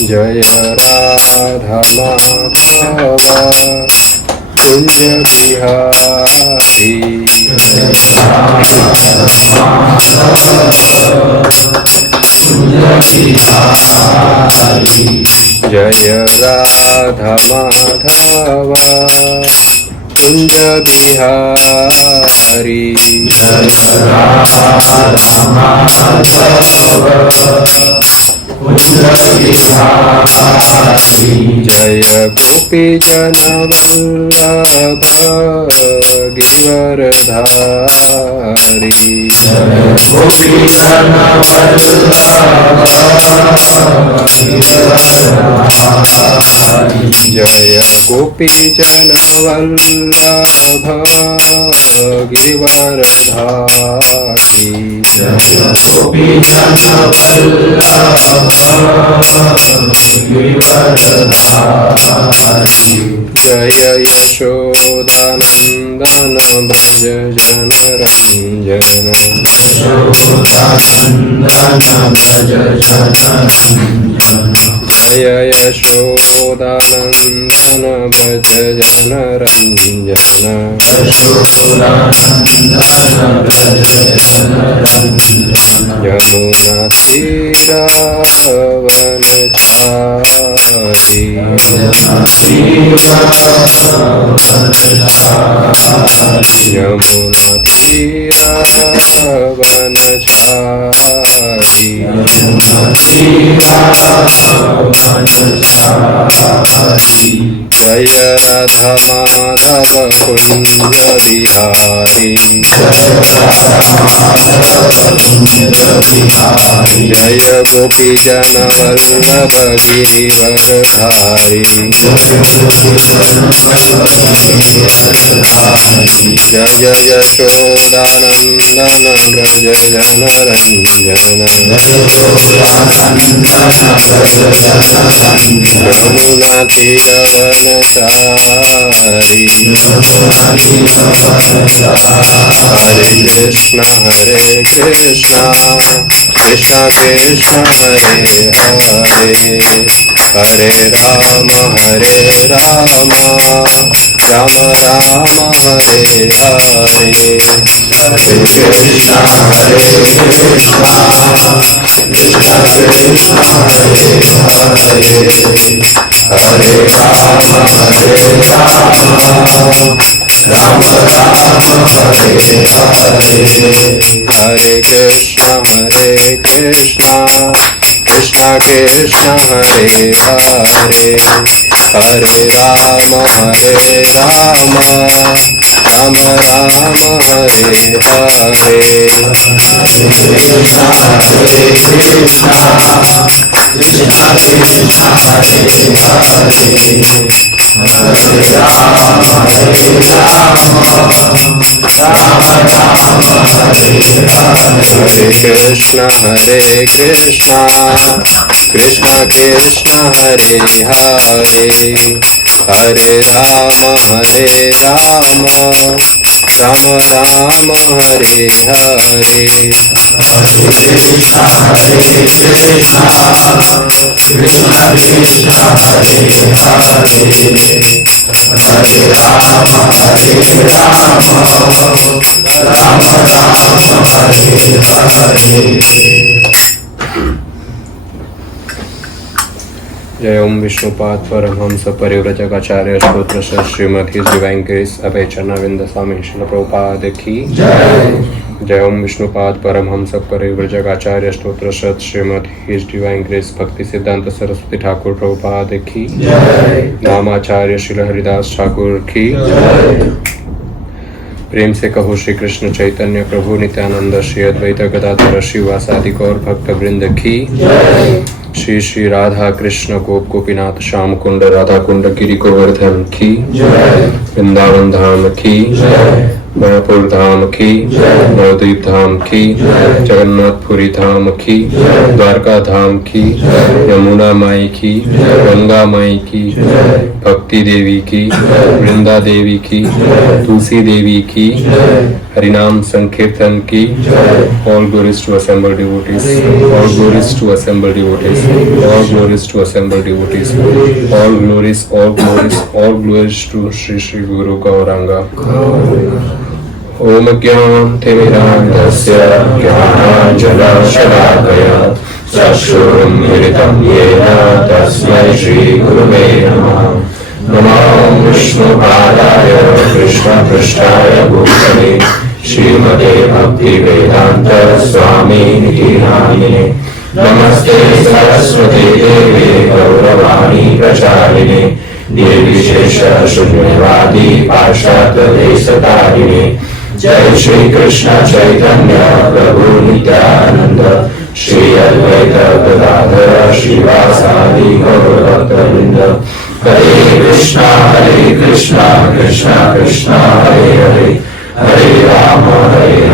जय राधा माधव कुंज बिहारी जय राधा माधव कुंज बिहारी जय गोपी जन वल्लभ गिरधारी जय गोपी जन वल्लभ गिरधारी जय यशोदानंदन ब्रज जनरंजन जय यशोदानंदन ब्रज जनरंजन यमुना तीरावनचारी यमुना तीरावनचारी जय राधा माधव कुंज बिहारी जय गोपी जन वल्लभ गिरिवरधारी जय यशोदानंदन ब्रज जनरंजन यमुना तीरवनचारी हरे कृष्ण कृष्ण कृष्ण हरे हरे हरे राम राम राम हरे हरे हरे कृष्ण हरे राम राम हरे हरे कृष्ण कृष्ण कृष्ण हरे हरे हरे राम राम राम हरे हरे कृष्ण कृष्ण कृष्ण हरे हरे हरे राम राम राम हरे हरे जय ओम विष्णुपाद परमहंस परिव्रजक आचार्य स्तोत्र श्रीमद हिज डिवाइन ग्रेस अभय चरणारविंद स्वामी श्रील प्रभुपाद की जय ओम विष्णुपाद परमहंस परिव्रजक आचार्य स्तोत्र श्रीमद हिज डिवाइन ग्रेस भक्ति सिद्धांत सरस्वती ठाकुर प्रभुपाद की नामाचार्य श्रील हरिदास ठाकुर की प्रेम से कहो श्री कृष्ण चैतन्य प्रभु नित्यानंद श्री अद्वैत गदाधर श्रीवासादि गौर भक्त वृंद की श्री श्री राधा कृष्ण गोप गोपीनाथ श्याम कुंड राधा कुंड गिरि गोवर्धन की वृंदावन धाम की मायापुर धाम की नवद्वीप धाम की जगन्नाथपुरी धाम की द्वारका धाम की यमुना माई की गंगा माई की भक्ति देवी की वृंदा देवी की तुलसी देवी की हरिनाम संकीर्तन की all glories to assembled devotees, all glories to assembled devotees, all glories to assembled devotees, all glories to Shri Shri Guru Gauranga. Om Gyanantimirandasya Gyananjalashakaya Chakshurmilitam Yena Tasmai Shri Guruve Namah. Namo Vishnupadaya Krishna Prishtaya Bhutale Srimate Bhakti Vedanta Swami Niti Namine Namaste Saraswati Devi Gauravani Pracharine Nirvishesha Shunyavadi Parshat Desatarine Jai Shri Krishna Chaitanya Prabhu Nityananda Shri Advaita Gadadhara Shivasadi Gaurabhakta Hare Krishna Krishna Krishna Hare Hare Hare Rama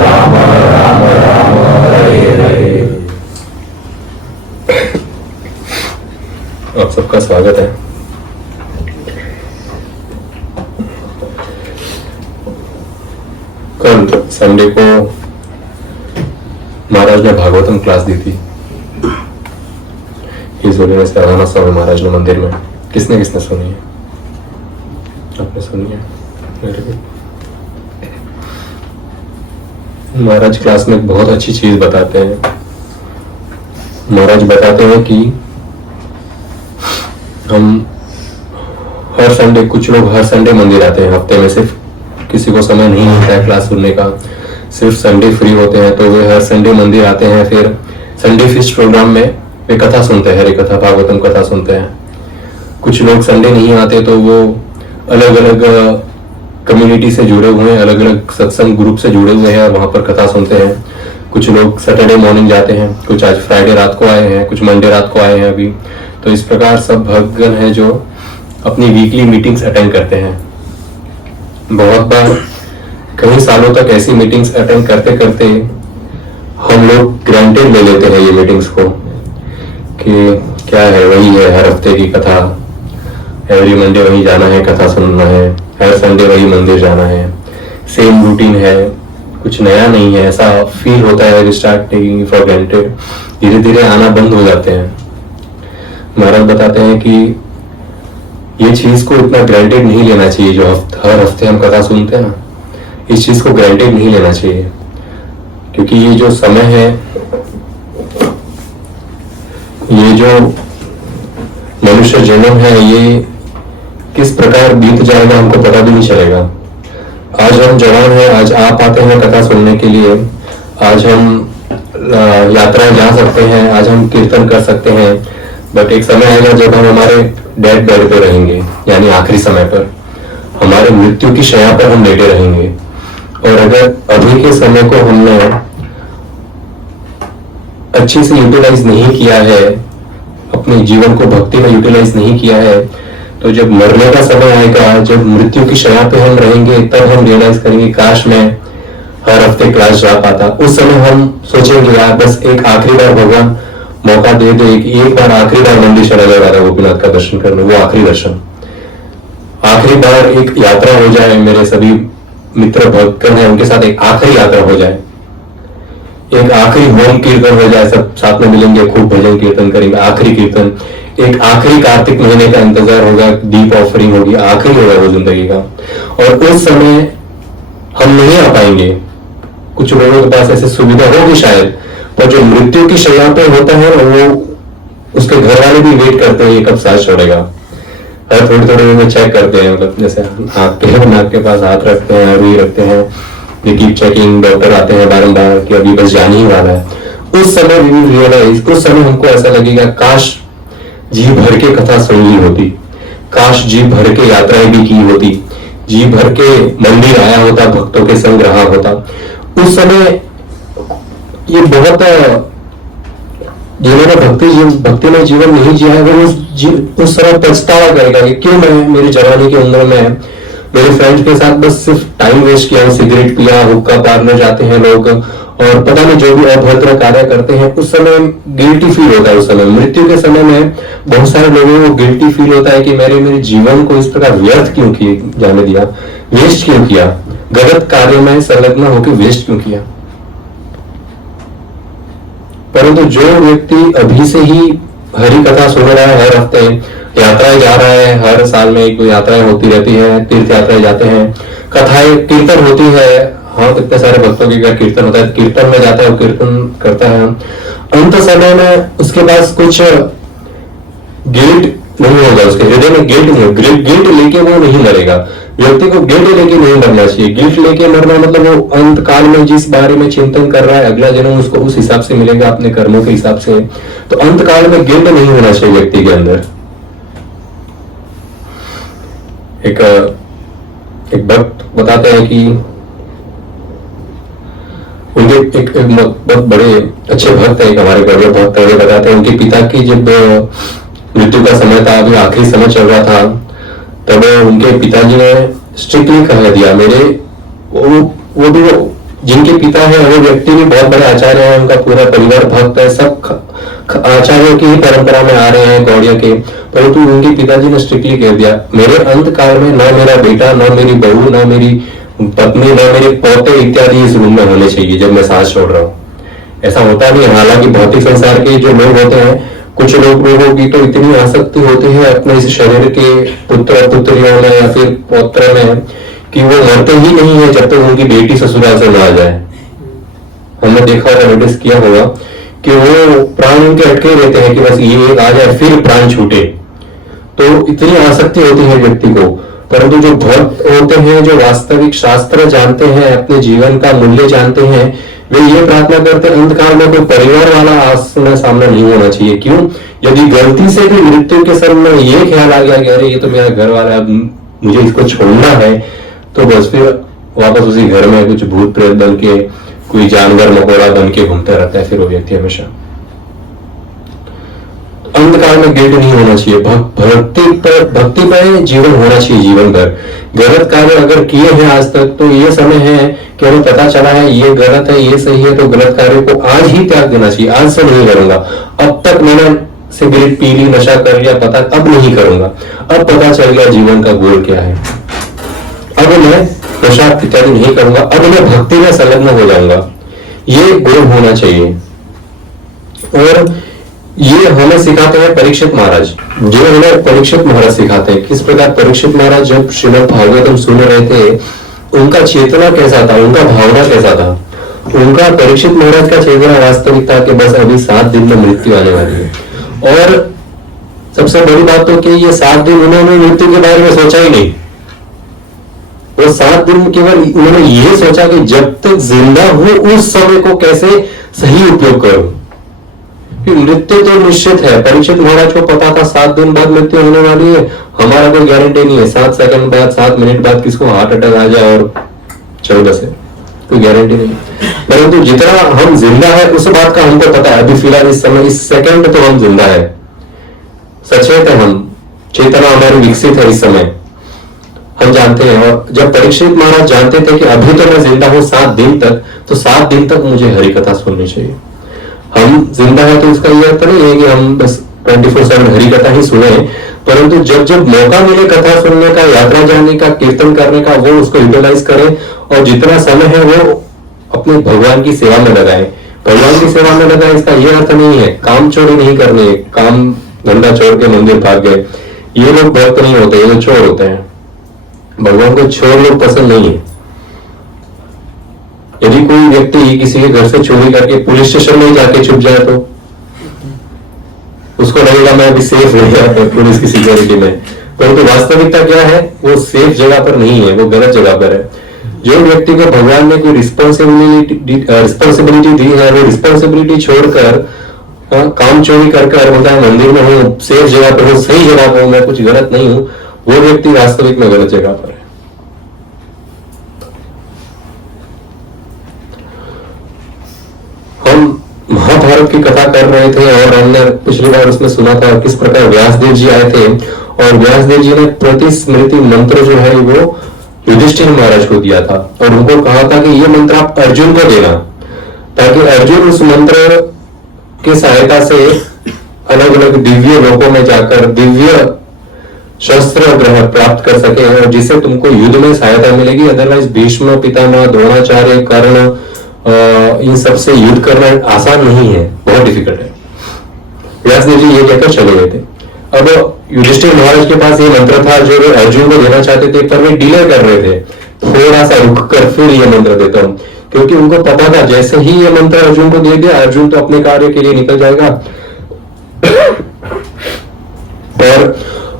Rama Rama Hare Hare। आप सबका स्वागत है। कल Sunday को महाराज ने Bhagavatam class दी थी इस holiness Radha Swami Maharaj ने मंदिर में। किसने किसने सुनी है? आपने सुनी है? महाराज क्लास में बहुत अच्छी चीज बताते हैं। महाराज बताते हैं कि हम हर संडे, कुछ लोग हर संडे मंदिर आते हैं, हफ्ते में सिर्फ किसी को समय नहीं होता है क्लास सुनने का, सिर्फ संडे फ्री होते हैं तो वे हर संडे मंदिर आते हैं। फिर संडे फिस्ट प्रोग्राम में वे कथा सुनते हैं, हरि कथा भागवतम कथा सुनते हैं। कुछ लोग संडे नहीं आते तो वो अलग अलग कम्युनिटी से जुड़े हुए हैं, अलग अलग सत्संग ग्रुप से जुड़े हुए हैं और वहां पर कथा सुनते हैं। कुछ लोग सैटरडे मॉर्निंग जाते हैं, कुछ आज फ्राइडे रात को आए हैं, कुछ मंडे रात को आए हैं अभी। तो इस प्रकार सब भक्तगण हैं जो अपनी वीकली मीटिंग्स अटेंड करते हैं। बहुत बार कई सालों तक ऐसी मीटिंग्स अटेंड करते करते हम लोग ग्रांटेड ले लेते हैं ये मीटिंग्स को कि क्या है, वही है हर हफ्ते की कथा, एवरी मंडे वही जाना है, कथा सुनना है, हर संडे वही मंदिर जाना है, सेम रूटीन है, कुछ नया नहीं है, ऐसा फील होता है। स्टार्ट टेकिंग फॉर ग्रांटेड, धीरे धीरे आना बंद हो जाते हैं। महाराज बताते हैं कि ये चीज को इतना ग्रांटेड नहीं लेना चाहिए। जो हर हफ्ते हम कथा सुनते हैं ना, इस चीज को ग्रांटेड नहीं लेना चाहिए, क्योंकि ये जो समय है, ये जो मनुष्य जन्म है, ये किस प्रकार बीत जाएगा हमको पता भी नहीं चलेगा। आज हम जवान हैं, आज आप आते हैं कथा सुनने के लिए, आज हम यात्राएं जा सकते हैं, आज हम कीर्तन कर सकते हैं, बट एक समय आएगा जब हम हमारे डेड बेड पे रहेंगे, यानी आखिरी समय पर हमारे मृत्यु की शैया पर हम लेटे रहेंगे। और अगर अभी के समय को हमने अच्छे से यूटिलाइज नहीं किया है, अपने जीवन को भक्ति में यूटिलाइज नहीं किया है, तो जब मरने का समय आएगा, जब मृत्यु की शैया पे हम रहेंगे, तब हम रियलाइज करेंगे काश मैं हर हफ्ते क्लास जा पाता। उस समय हम सोचेंगे यार बस एक आखिरी बार भगवान मौका दे दे, एक बार आखिरी बार मंदिर चला जाए राधा गोपीनाथ का दर्शन करने, वो आखिरी दर्शन, आखिरी बार एक यात्रा हो जाए, मेरे सभी मित्र भक्तगण हैं उनके साथ एक आखिरी यात्रा हो जाए, एक आखिरी होम कीर्तन हो जाए, सब साथ में मिलेंगे, खूब भजन कीर्तन करेंगे, आखिरी कीर्तन, एक आखिरी कार्तिक महीने का इंतजार होगा, दीप ऑफरिंग होगी, आखिरी होगा वो जिंदगी का। और उस समय हम नहीं आ पाएंगे, कुछ लोगों के पास ऐसी सुविधा होगी शायद, पर जो मृत्यु की शैया पे होता है वो उसके घर वाले भी वेट करते हैं कब सांस छोड़ेगा। हर थोड़ी थोड़ी में चेक करते हैं, मतलब जैसे नाक के पास हाथ रखते हैं, रुई रखते हैं, वी कीप चेकिंग, डॉक्टर आते हैं बारंबार कि अभी बस जाने ही वाला है। उस समय वी विल रियलाइज, उस समय हमको ऐसा लगेगा काश जी भर के कथा सुन ली होती, काश जी भर के यात्राएं भी की होती, जी भर के मंदिर आया होता, भक्तों के संग रहा होता। उस समय ये बहुत, जिन्होंने भक्तिमय जीवन नहीं जिया है वो उस समय पछतावा करेगा कि क्यों मैं मेरी जवानी की उम्र में मेरे फ्रेंड्स के साथ बस सिर्फ टाइम वेस्ट किया, सिगरेट पिया, हुक्का पार्लर जाते हैं लोग और पता नहीं जो भी अभद्र कार्य करते हैं। उस समय गिल्टी फील होता है, उस समय मृत्यु के समय में बहुत सारे लोगों को गिल्टी फील होता है कि मेरे जीवन को इस प्रकार व्यर्थ क्यों किए जाने दिया, वेस्ट क्यों किया, गलत कार्य में संलग्न होकर वेस्ट क्यों किया? परंतु जो व्यक्ति अभी से ही हरि कथा सुन रहा है, हर हफ्ते यात्राएं जा रहा है, हर साल में एक यात्राएं होती रहती है, तीर्थ यात्राएं जाते हैं, कथाएं कीर्तन होती है, हाँ कितने सारे भक्तों की क्या कीर्तन होता है, कीर्तन में जाता है, वो कीर्तन करता है, अंत समय में उसके पास कुछ गिल्ट नहीं होगा, उसके हृदय में गिल्ट नहीं होगा, गिल्ट लेके वो नहीं मरेगा। व्यक्ति को गिल्ट लेके नहीं मरना चाहिए। गिल्ट लेके मरना मतलब वो अंत काल में जिस बारे में चिंतन कर रहा है, अगला जन्म उसको उस हिसाब से मिलेगा, अपने कर्मों के हिसाब से। तो अंत काल में गिल्ट नहीं होना चाहिए व्यक्ति के अंदर। एक भक्त बताते हैं कि उनके एक बहुत बड़े अच्छे भक्त है, एक हमारे बड़े भक्त है, बताते हैं उनके पिता की जब मृत्यु का समय था, अभी आखिरी समय चल रहा था, तब उनके पिताजी ने स्ट्रिक्टली कह दिया, मेरे वो भी जिनके पिता है वो व्यक्ति भी बहुत बड़े आचार्य है, उनका पूरा परिवार भक्त है, सब आचार्यों की ही परंपरा में आ रहे हैं, गौड़िया के, परंतु उनके पिताजी ने स्ट्रिक्टली कह दिया, मेरे अंत काल में ना मेरा बेटा, ना मेरी बहू, ना मेरी पत्नी, ना मेरे पोते इत्यादि इस रूम में होने चाहिए जब मैं सांस छोड़ रहा हूँ। ऐसा होता नहीं। हालांकि भौतिक संसार के जो लोग होते हैं, कुछ लोगों की तो इतनी आसक्ति होती है अपने इस शरीर के पुत्र पुत्रियों में या फिर पौत्र में कि वो मरते ही नहीं है जब तक उनकी बेटी ससुराल से ना आ जाए। हमने देखा होगा, नोटिस किया होगा कि वो प्राण उनके अटके रहते हैं कि बस ये एक आ जाए फिर प्राण छूटे। तो इतनी आसक्ति होती है व्यक्ति को। परंतु जो भक्त होते हैं, जो वास्तविक शास्त्र जानते हैं, अपने जीवन का मूल्य जानते हैं, वे ये प्रार्थना करते हैं अंतकाल में कोई परिवार वाला आसना सामना नहीं होना चाहिए। क्यों? यदि गलती से भी मृत्यु के समय में ये ख्याल आ गया कि अरे ये तो मेरा घर वाला, अब मुझे इसको छोड़ना है, तो बस फिर वापस उसी घर में कुछ भूत प्रेत बन के, कोई जानवर मकोड़ा बन के घूमता रहता है फिर वो व्यक्ति हमेशा। अंधकार में गिल्ट नहीं होना चाहिए। भक्ति पर जीवन होना चाहिए जीवन भर। गलत कार्य अगर किए हैं आज तक, तो ये समय है कि हमें पता चला है ये गलत है, ये सही है, तो गलत कार्य को आज ही त्याग देना चाहिए। आज से नहीं करूंगा, अब तक मैंने सिगरेट पी ली, नशा कर लिया, पता अब नहीं करूंगा। अब पता चल गया जीवन का गोल क्या है, अब मैं नशा इत्यादि नहीं करूंगा, अब मैं भक्ति में संलग्न हो जाऊंगा। ये गुण होना चाहिए। और ये हमें सिखाते हैं परीक्षित महाराज, जो हमें परीक्षित महाराज सिखाते हैं। किस प्रकार परीक्षित महाराज जब श्रीमद् भागवतम सुन रहे थे, उनका चेतना कैसा था, उनका भावना कैसा था। उनका परीक्षित महाराज का चेतना वास्तविक था कि बस अभी 7 दिन में मृत्यु आने वाली है। और सबसे बड़ी बात तो कि ये 7 दिन उन्होंने मृत्यु के बारे में सोचा ही नहीं। वो 7 दिन केवल उन्होंने ये सोचा कि जब तक जिंदा हूं उस समय को कैसे सही उपयोग करूं। मृत्यु तो निश्चित है। परीक्षित महाराज को पता था 7 दिन बाद मृत्यु होने वाली है। हमारा कोई गारंटी नहीं है 7 सेकंड बाद, 7 मिनट बाद किसको हार्ट अटैक आ जाए और 14 से, कोई गारंटी नहीं। परंतु जितना हम जिंदा है उस बात का हमको पता है। अभी फिलहाल इस समय, इस सेकंड तो हम जिंदा है, सचेत है, हम चेतना हमारी विकसित है इस समय, हम जानते हैं। और जब परीक्षित महाराज जानते थे कि अभी तो मैं जिंदा हूं 7 दिन तक, तो 7 दिन तक मुझे हरि कथा सुननी चाहिए। हम जिंदा है तो इसका यह अर्थ नहीं है कि हम बस 24/7 हरि कथा ही सुने, परंतु जब जब मौका मिले कथा सुनने का, यात्रा जाने का, कीर्तन करने का, वो उसको यूटिलाइज करें। और जितना समय है वो अपने भगवान की सेवा में लगाए। भगवान की सेवा में लगाए इसका यह अर्थ नहीं है काम चोरी नहीं करनी है, काम धंधा छोड़ के मंदिर भाग गए, ये लोग भक्त नहीं होते, ये लोग चोर होते हैं। भगवान को चोर लोग पसंद नहीं है। यदि कोई व्यक्ति किसी के घर से चोरी करके पुलिस स्टेशन में जाके छुप जाए तो उसको लगेगा मैं अभी सेफ नहीं है पुलिस की सिक्योरिटी में। परंतु वास्तविकता क्या है, वो सेफ जगह पर नहीं है, वो गलत जगह पर है। जो व्यक्ति को भगवान ने कोई रिस्पॉन्सिबिलिटी दी है, वो रिस्पॉन्सिबिलिटी छोड़कर काम चोरी कर बोलता है मंदिर में हूँ, सेफ जगह पर हूँ, सही जगह पर हूँ, मैं कुछ गलत नहीं हूँ, वो व्यक्ति वास्तविक में गलत जगह पर है। हम महाभारत की कथा कर रहे थे और हमने पिछली बार उसमें सुना था किस प्रकार व्यासदेव जी आए थे और व्यासदेव जी ने प्रतिस्मृति मंत्र जो है वो युधिष्ठिर महाराज को दिया था और उनको कहा था कि ये मंत्र आप अर्जुन को देना, ताकि अर्जुन उस मंत्र की सहायता से अलग अलग दिव्य लोकों में जाकर दिव्य शस्त्र ग्रह प्राप्त कर सके और जिससे तुमको युद्ध में सहायता मिलेगी। अदरवाइज भीष्म पितामह द्रोणाचार्य कर्ण इन सबसे युद्ध करना आसान नहीं है, बहुत डिफिकल्ट है। व्यासदेव जी ये कहकर चले गए थे। अब युधिष्ठिर महाराज के पास ये मंत्र था जो वे अर्जुन को देना चाहते थे, पर वे डिले कर रहे थे, थोड़ा सा रुक कर फिर ये मंत्र देता हूं, क्योंकि उनको पता था जैसे ही ये मंत्र अर्जुन को दे दिया अर्जुन तो अपने कार्य के लिए निकल जाएगा।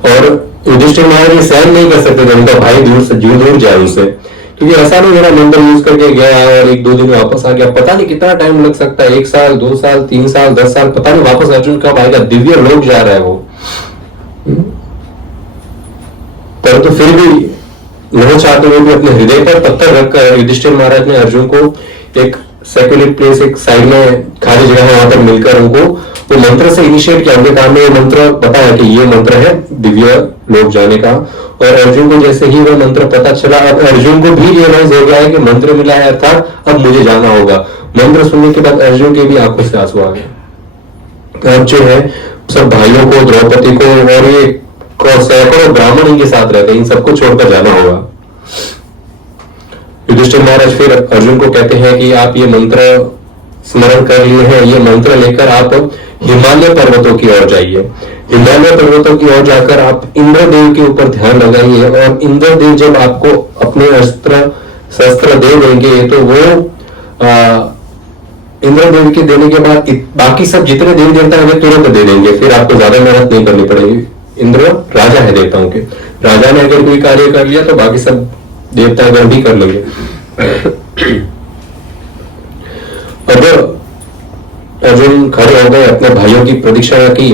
और युधिष्ठिर महाराज ये सहन नहीं कर सकते थे उनका भाई दूर से जीव दूर जाए उनसे, क्योंकि ऐसा नहीं मेरा मंत्र यूज करके गया और एक दो दिन में वापस आ गया, पता नहीं कितना टाइम लग सकता है, 1 साल 2 साल 3 साल 10 साल, पता नहीं वापस अर्जुन कब आएगा, दिव्य लोक जा रहा है वो। परंतु तो फिर भी नहीं चाहते हुए भी अपने हृदय पर पत्थर रखकर युधिष्ठिर महाराज ने अर्जुन को एक सेक्युलर प्लेस, एक साइड में खाली जगह है, वहां पर मिलकर उनको वो मंत्र से इनिशिएट किया। उनके काम में ये मंत्र बताया कि ये मंत्र है दिव्य लोक जाने का। और अर्जुन को जैसे ही वो मंत्र पता चला, अब अर्जुन को भी रियलाइज हो गया है कि मंत्र मिला है, अर्थात अब मुझे जाना होगा। मंत्र सुनने के बाद अर्जुन के भी आंखों से आंसू आ गए। अब जो है सब भाइयों को, द्रौपदी को और ये सैकड़ों ब्राह्मण इनके साथ रहते, इन सबको छोड़कर जाना होगा। युधिष्ठिर महाराज फिर अर्जुन को कहते हैं कि आप ये मंत्र स्मरण कर लिए हैं, ये मंत्र लेकर आप हिमालय पर्वतों की ओर जाइए। हिमालय पर्वतों की ओर जाकर आप इंद्रदेव के ऊपर ध्यान लगाइए और इंद्रदेव जब आपको अपने अस्त्र शस्त्र दे देंगे तो वो इंद्रदेव के देने के बाद बाकी सब जितने देवी देवता है तुरंत दे देंगे, फिर आपको ज्यादा मेहनत नहीं करनी पड़ेगी। इंद्र राजा है देवताओं के, राजा ने अगर कोई कार्य कर लिया तो बाकी सब देवतागण भी कर लेंगे। अब अर्जुन खड़े हो गए, अपने भाइयों की प्रदक्षिणा की,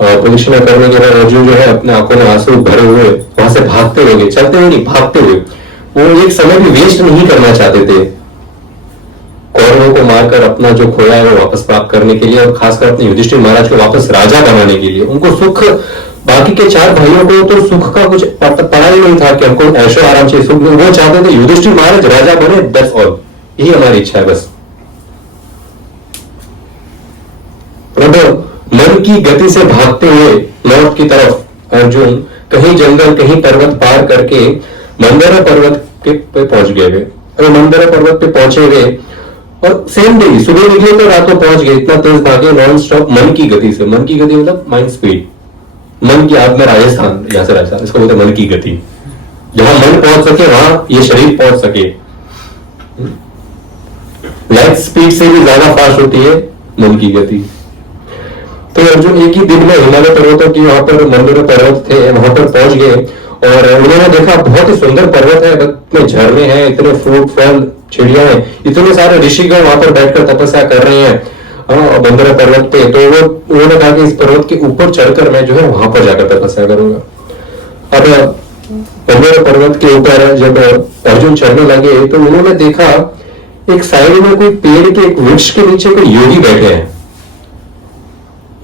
प्रदक्षिणा करने के बाद अर्जुन जो है अपने आंखों में आंसू भरे हुए वहां से भागते हुए, चलते हुए नहीं भागते हुए, वो एक समय भी वेस्ट नहीं करना चाहते थे कौरवों को मारकर अपना जो खोया है वो वापस प्राप्त करने के लिए, और खासकर अपने युधिष्ठिर महाराज को वापस राजा बनाने के लिए। उनको सुख, बाकी के 4 भाइयों को तो सुख का कुछ पता ही नहीं था कि हमको ऐशो आराम से सुख, वो चाहते थे युधिष्ठिर महाराज राजा बने, दैट्स ऑल, यही हमारी इच्छा है बस। प्रभु मन की गति से भागते हुए नॉर्थ की तरफ अर्जुन कहीं जंगल कहीं पर्वत पार करके मंदरा पर्वत पे पहुंच गए। और मंदरा पर्वत पे पहुंचे हुए और सेम डे सुबह निकले तो रात को पहुंच गए, इतना तेज भागे नॉन स्टॉप मन की गति से। मन की गति मतलब माइंड स्पीड, मन की, आप में राजस्थान, यहां से राजस्थान, इसको बोलते मन की गति। जहां मन पहुंच सके वहां ये शरीर पहुंच सके। लाइट स्पीड से भी ज्यादा फास्ट होती है मन की गति। तो अर्जुन एक ही दिन में हिमालय पर्वतों की, वहां पर मंदिर पर्वत थे, वहां पर पहुंच गए और उन्होंने देखा बहुत ही सुंदर पर्वत है, इतने झरने हैं, इतने फ्रूट फल चिड़िया है, इतने सारे ऋषिगण वहां पर बैठकर तपस्या कर रहे हैं मंदर पर्वत पे। तो वो उन्होंने कहा कि इस पर्वत के ऊपर चढ़कर मैं जो है वहां पर जाकर तपस्या करूंगा। अब मंदर पर्वत के ऊपर जब अर्जुन चढ़ने लगे तो उन्होंने देखा एक साइड में कोई पेड़ के एक वृक्ष के नीचे कोई योगी बैठे हैं।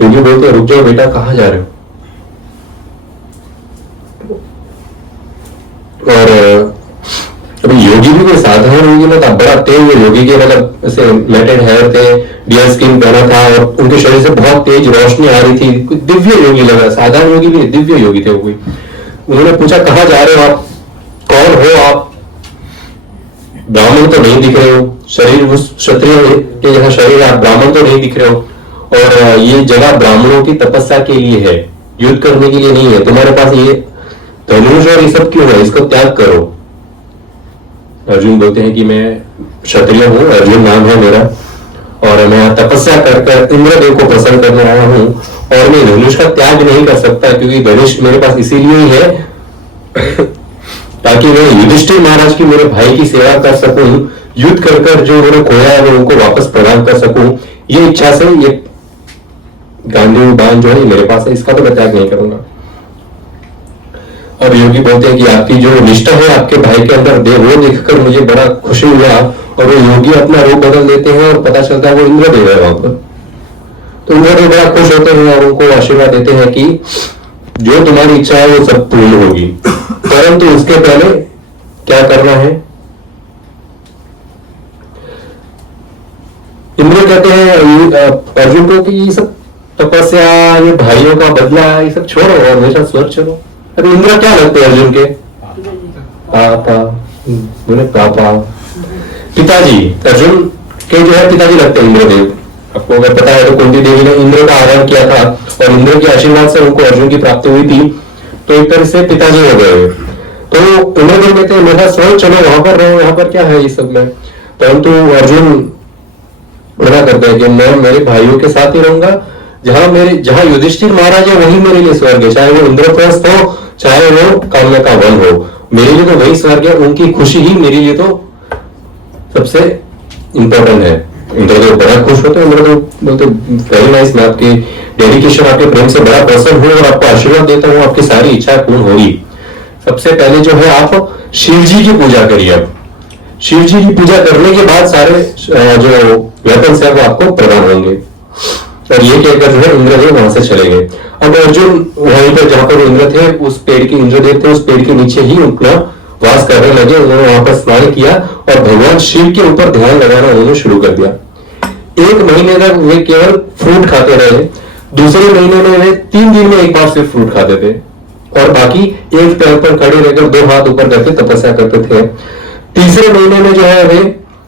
योगी बोलते रुक जाओ बेटा, कहां जा रहे हो? और अभी योगी भी कोई साधारण योगी ना था, बड़ा तेज योगी के, मतलब ऐसे मेटेड हेयर थे, डियर स्किन पहना था और उनके शरीर से बहुत तेज रोशनी आ रही थी, कोई दिव्य योगी लगा, साधारण योगी भी दिव्य योगी थे वो कोई। उन्होंने पूछा कहां जा रहे हो आप, कौन हो आप? ब्राह्मण तो नहीं दिख रहे हो, शरीर उस क्षत्रिय के जहां शरीर है, आप ब्राह्मण तो नहीं दिख रहे हो, और ये जगह ब्राह्मणों की तपस्या के लिए है, युद्ध करने के लिए नहीं है, तुम्हारे पास ये धनुष और ये सब क्यों है, इसको त्याग करो। अर्जुन बोलते हैं कि मैं क्षत्रिय हूं, अर्जुन नाम है मेरा, और मैं तपस्या कर इंद्रदेव को प्रसन्न करने आया हूं, और मैं धनुष का त्याग नहीं कर सकता क्योंकि धनुष मेरे पास इसीलिए ही है ताकि मैं युधिष्ठिर महाराज की, मेरे भाई की सेवा कर सकूं, युद्ध कर जो उन्होंने खोया है वो उनको वापस प्रदान कर सकूं। ये इच्छा से ये गांधी बाण जो है मेरे पास है, इसका तो मैं त्याग नहीं करूंगा। अब योगी बोलते हैं कि आपकी जो निष्ठा है आपके भाई के अंदर वो देखकर मुझे बड़ा खुशी हुआ, और वो योगी अपना रूप बदल देते हैं और पता चलता है वो इंद्रदेव है वहां पर। तो इंद्रदेव बड़ा खुश होते हैं और उनको आशीर्वाद देते हैं कि जो तुम्हारी इच्छा है वो सब पूर्ण होगी, परंतु उसके पहले क्या करना है। इंद्र कहते हैं अर्जुन को कि ये सब तपस्या, ये भाइयों का बदला, ये सब छोड़ो और मेरे साथ स्वर्ग चलो। अरे इंद्र क्या लगते हैं अर्जुन के? पापा, बोले पापा, पिताजी। अर्जुन के जो है पिताजी लगते हैं इंद्रदेव। आपको अगर पता है तो कुंती देवी ने इंद्र का आराधन किया था और इंद्र के आशीर्वाद से उनको अर्जुन की प्राप्ति हुई थी, तो एक तरह से पिताजी हो गए। तो इंद्रदेव कहते हैं मेरा स्वयं चलो वहां पर रहो, यहाँ पर क्या है इस सब में। परंतु अर्जुन मना करते हैं कि मैं मेरे भाइयों के साथ ही रहूंगा, जहां युधिष्ठिर महाराज है वही मेरे लिए स्वर्ग है, चाहे वो इंद्रप्रस्थ हो चाहे वो काम्य का वन हो, मेरे लिए तो वही स्वर्ग है। उनकी खुशी ही मेरे लिए तो सबसे इंपॉर्टेंट है। इंद्रदेव बड़ा खुश होते हैं। इंद्रदेव बोलते वेरी नाइस, मैं आपकी डेडिकेशन आपके प्रेम से बड़ा प्रसन्न हूँ और आपको आशीर्वाद देता हूँ, आपकी सारी इच्छाएं पूर्ण होगी। सबसे पहले जो है आप शिव जी की पूजा करिए। अब शिव जी की पूजा करने के बाद सारे जो वेपन्स है वो आपको प्रदान होंगे। और ये कहकर जो है इंद्रदेव वहां से चले गए। अब अर्जुन वहीं पर जहां पर इंद्र थे, उस पेड़ के इंद्रदेव थे, उस पेड़ के नीचे ही उनका वास करने लगे। उन्होंने वहां पर स्नान किया और भगवान शिव के ऊपर ध्यान लगाना उन्होंने शुरू कर दिया। 1 महीने तक वे केवल फ्रूट खाते रहे। दूसरे महीने में वे 3 दिन में एक बार सिर्फ फ्रूट खाते थे और बाकी एक पैर पर खड़े रहकर 2 हाथ ऊपर करके तपस्या करते थे। तीसरे महीने में जो है वे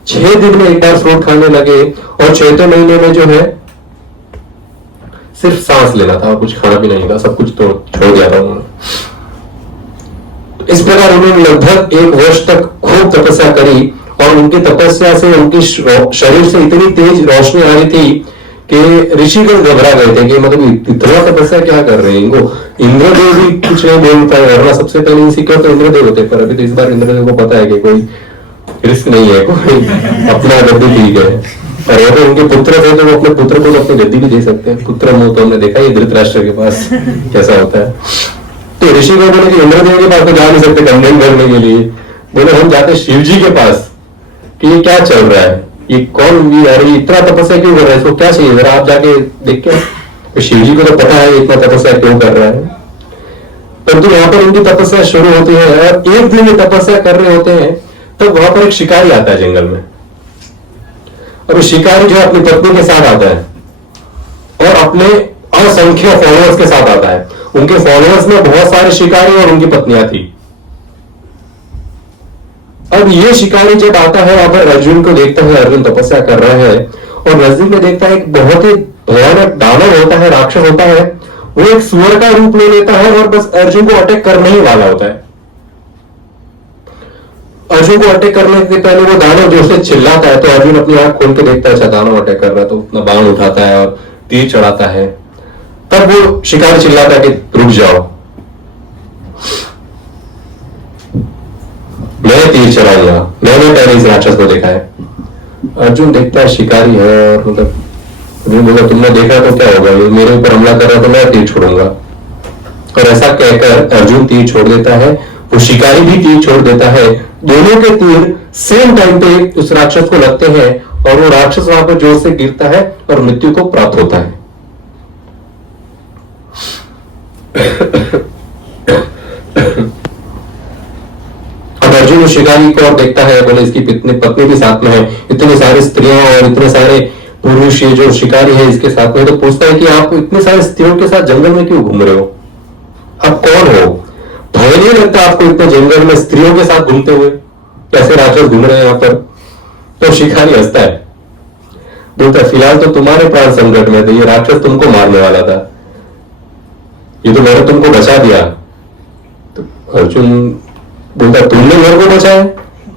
6 दिन में एक बार फ्रूट खाने लगे और 6वें महीने में जो है सिर्फ सांस लेना था, कुछ खाना भी नहीं था, सब कुछ तो छोड़ दिया था उन्होंने। इस प्रकार उन्होंने लगभग 1 वर्ष तक खूब तपस्या करी और उनकी तपस्या से उनकी शरीर से इतनी तेज रोशनी आ रही थी कि ऋषिगण घबरा गए थे कि मतलब इतना तपस्या क्या कर रहे हैं। इनको इंद्रदेव भी कुछ नहीं बोल पाए, वरना सबसे पहले इनसिक्योर तो इंद्रदेव होते, पर अभी तो इस बार इंद्रदेव को पता है कि कोई रिस्क नहीं है, कोई अपना गद्दी ठीक है। और वो तो उनके पुत्र थे तो वो अपने पुत्र को तो अपनी गद्दी भी दे सकते हैं। पुत्र मुंह तो हमने देखा ही धृतराष्ट्र के पास कैसा होता है। तो ऋषिगण बोले कि इंद्रदेव के पास तो जा नहीं सकते कंप्लेन करने के लिए, बोले हम जाते शिव जी के पास कि ये क्या चल रहा है, ये कौन भी यार इतना तपस्या क्यों कर रहा है, इसको क्या चाहिए जरा आप जाके देख के। तो शिव जी को तो पता है इतना तपस्या क्यों कर रहा है। परंतु वहां पर उनकी तपस्या शुरू होती है और एक दिन ये तपस्या कर रहे होते हैं तब वहां पर एक शिकारी आता है जंगल में। और शिकारी जो अपनी पत्नी के साथ आता है और अपने असंख्य फॉलोअर्स के साथ आता है। उनके फॉलोअर्स में बहुत सारे शिकारी और उनकी पत्नियां थी। अब ये शिकारी जब आता है वहां पर अर्जुन को देखता है, अर्जुन तपस्या कर रहा है और नजदीक में देखता है एक बहुत ही भयानक दानव होता है, राक्षस होता है। वो एक सुअर का रूप ले लेता है और बस अर्जुन को अटैक करने ही वाला होता है। अर्जुन को अटैक करने से पहले वो दानव जो उससे चिल्लाता है, तो अर्जुन अपनी आंख खोल के देखता है अच्छा दानव अटैक कर रहा है, तो अपना बाण उठाता है और तीर चढ़ाता है। तब वो शिकारी चिल्लाता है कि रुक जाओ, मैं तीर चलाऊंगा, मैंने पहले इस राक्षस को देखा है। अर्जुन देखता है शिकारी है और मतलब बोला तुमने देखा तो क्या होगा, ये मेरे ऊपर हमला कर रहा है तो मैं तीर छोड़ूंगा। और ऐसा कहकर अर्जुन तीर छोड़ देता है, वो शिकारी भी तीर छोड़ देता है। दोनों के तीर सेम टाइम पे उस राक्षस को लगते हैं और वो राक्षस वहां पर जोर से गिरता है और मृत्यु को प्राप्त होता है। अब अर्जुन उस शिकारी को और देखता है, बोले इसकी पत्नी भी साथ में है, इतने सारे स्त्रियां और इतने सारे पुरुष ये जो शिकारी है इसके साथ में। तो पूछता है कि आप इतने सारे स्त्रियों के साथ जंगल में क्यों घूम रहे हो, आप कौन हो, भय नहीं लगता आपको इतने जंगल में स्त्रियों के साथ घूमते हुए, कैसे राक्षस घूम रहे हैं यहाँ पर। तो शिकारी हंसता है, बोलता है फिलहाल तो तुम्हारे प्राण संकट में थे, ये राक्षस तुमको मारने वाला था, ये तो मैंने तुमको बचा दिया। तो अर्जुन बोलता तुमने मेरे को बचाया,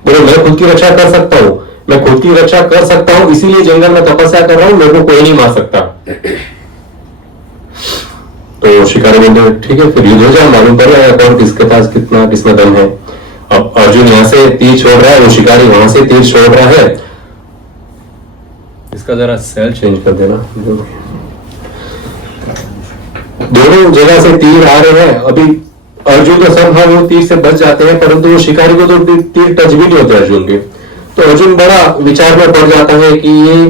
बोले मैं खुद की रक्षा कर सकता हूं, मैं खुद की रक्षा कर सकता हूं इसीलिए जंगल में तपस्या कर रहा हूं, मेरे को कोई नहीं मार सकता। तो शिकारी बोलते ठीक है फिर युद्ध हो जाए, मालूम पड़ जाएगा कौन किसके पास कितना किसमें दम है। अब अर्जुन यहां से तीर छोड़ रहा है, वो शिकारी वहां से तीर छोड़ रहा है। इसका जरा सेल चेंज कर देना। दोनों जगह से तीर आ रहे हैं। अभी अर्जुन तो सब वो तीर से बच जाते हैं, परंतु वो शिकारी को तो तीर टच भी नहीं होते अर्जुन के। तो अर्जुन बड़ा विचार में पड़ जाता है कि ये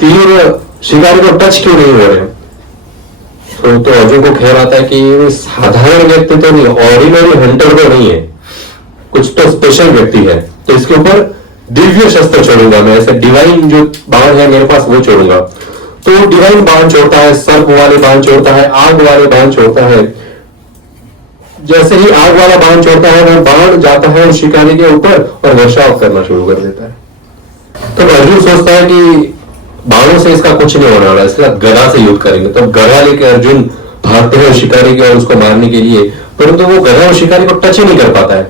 तीर शिकारी को टच क्यों नहीं हो रहे। तो अर्जुन को ख्याल आता है कि ये साधारण व्यक्ति तो नहीं, ऑर्डिनरी हंटर तो नहीं है, कुछ तो स्पेशल व्यक्ति है। तो इसके ऊपर दिव्य शस्त्र छोड़ूंगा मैं, ऐसे डिवाइन जो बाण है मेरे पास वो छोड़ूंगा। तो डिवाइन बाण छोड़ता है, सर्प वाले बाण छोड़ता है, आग वाले बाण छोड़ता है, जैसे ही आग वाला बाण छोड़ता है वो बाण जाता है उस शिकारी के ऊपर और वर्षाव करना शुरू कर देता है। तो अर्जुन सोचता है कि बाणों से इसका कुछ नहीं होने वाला, इसका गदा से युद्ध करेंगे। तो गदा लेके अर्जुन भागते हैं शिकारी के और उसको मारने के लिए, परंतु वो गदा उस शिकारी को टच ही नहीं कर पाता है।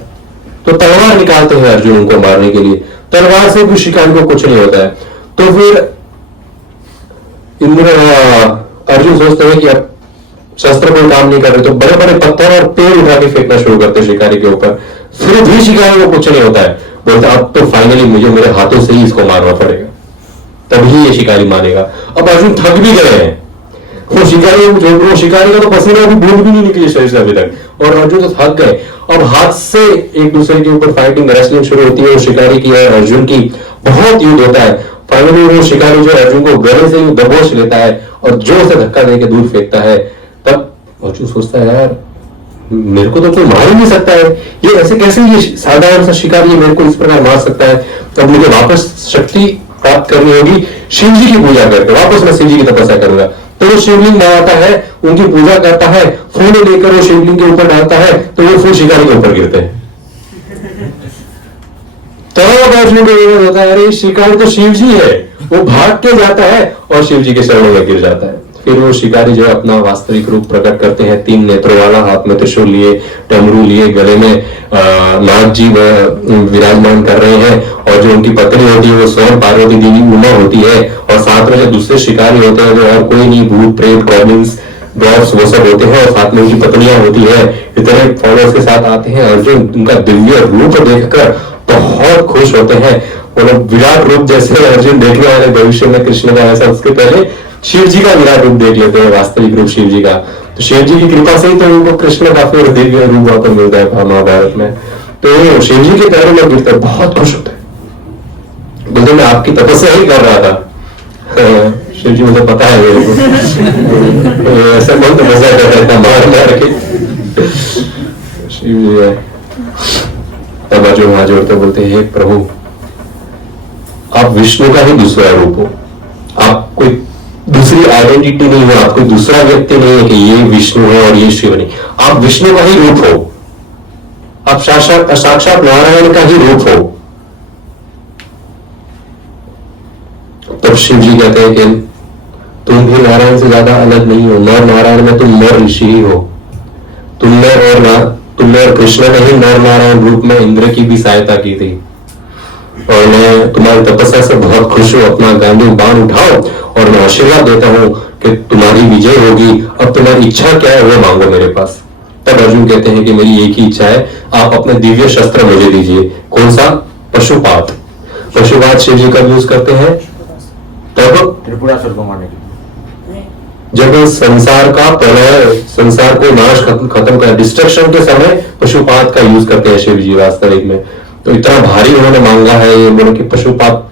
तो तलवार निकालते हैं अर्जुन उनको मारने के लिए, तलवार से भी शिकारी को कुछ नहीं होता है। तो फिर अर्जुन सोचते हैं कि अब शस्त्र कोई काम नहीं कर रहे, तो बड़े बड़े पत्थर और पेड़ उठा के फेंकना शुरू करते हैं शिकारी के ऊपर, फिर भी शिकारी को कुछ नहीं होता है। बोलता अब तो फाइनली मुझे मेरे हाथों से ही इसको मारना पड़ेगा, तभी ये शिकारी मानेगा। अब अर्जुन थक भी गए हैं, वो शिकारी का तो पसीना अभी बूंद भी नहीं निकली शरीर से अभी तक, और अर्जुन तो थक गए। अब हाथ से एक दूसरे के ऊपर फाइटिंग रेसलिंग शुरू होती है, शिकारी की और अर्जुन की बहुत युद्ध होता है। फाइनली वो शिकारी जो अर्जुन को गले से दबोच लेता है और जोर से धक्का देकर दूर फेंकता है। तब अर्जुन सोचता है यार मेरे को तो कोई मार ही नहीं सकता है, ये ऐसे कैसे ये साधारण सा शिकारी मेरे को इस प्रकार मार सकता है। तब मुझे वापस शक्ति प्राप्त करनी होगी, शिव जी की पूजा करके वापस मैं शिव जी की तपस्या करूंगा। तो वो शिवलिंग बनाता है, उनकी पूजा करता है, फूल लेकर वो शिवलिंग के ऊपर डालता है, तो वो फूल शिकारी के ऊपर गिरते हैं। तो अर्जुन को होता है अरे शिकारी तो शिव जी है, वो भाग के जाता है और शिव जी के चरणों में गिर जाता है। फिर वो शिकारी जो है अपना वास्तविक रूप प्रकट करते हैं, 3 नेत्रों वाला, हाथ में त्रिशूल लिए, डमरू लिए, गले में नाग जी विराजमान कर रहे हैं, और जो उनकी पत्नी होती है वो स्वयं पार्वती देवी उमा होती है, और साथ में जो दूसरे शिकारी होते हैं जो और कोई नहीं, भूत प्रेत गॉब्लिन्स डॉग्स वो सब होते हैं, और साथ में उनकी पत्नियां होती है। इतने फॉलोअर्स के साथ आते हैं। अर्जुन उनका दिव्य रूप देखकर बहुत खुश होते हैं। वो लोग विराट रूप जैसे अर्जुन देखने वाले भविष्य में कृष्ण का, ऐसा उसके पहले शिव जी का विराट रूप देख लेते हैं, वास्तविक रूप शिव जी का। तो शिव जी की कृपा से ही तो उनको कृष्ण का फिर दिव्य रूप वहां पर मिलता है महाभारत में। तो शिव जी के पैरों में गिरते बहुत खुश होते हैं, बोलते मैं आपकी तपस्या ही कर रहा था। शिव जी मुझे पता है ऐसा कौन तपस्या कर रहा था मार मार के। शिव जी है तब अर्जुन हाथ जोड़ते बोलते हे प्रभु आप विष्णु का ही दूसरा रूप हो, आप कोई दूसरी आइडेंटिटी नहीं हो, आप कोई दूसरा व्यक्ति नहीं है कि ये विष्णु है और ये शिव नहीं, आप विष्णु का ही रूप हो, आप साक्षात नारायण का ही रूप हो। तब शिव जी कहते हैं कि तुम भी नारायण से ज्यादा अलग नहीं हो, नर नारायण में तुम नर ऋषि ही हो। तुमने और कृष्ण ने ही नर नारायण रूप में इंद्र की भी सहायता की थी, और मैं तुम्हारी तपस्या से बहुत खुश हूं। अपना गांधी बाण उठाओ और मैं आशीर्वाद देता हूं कि तुम्हारी विजय होगी। अब तुम्हारी इच्छा क्या है वो मांगो मेरे पास। तब अर्जुन कहते हैं कि मेरी एक ही इच्छा है, आप अपने दिव्य शस्त्र मुझे दीजिए। कौन सा? पशुपात। पशुपात शिव जी कब यूज करते हैं? तब त्रिपुरासुर को मारने के लिए, जब संसार का प्रलय, संसार को नाश खत्म कर डिस्ट्रक्शन के समय पशुपात का यूज करते हैं शिव जी वास्तविक में। तो इतना भारी उन्होंने मांगा है ये बोलो कि पशुपात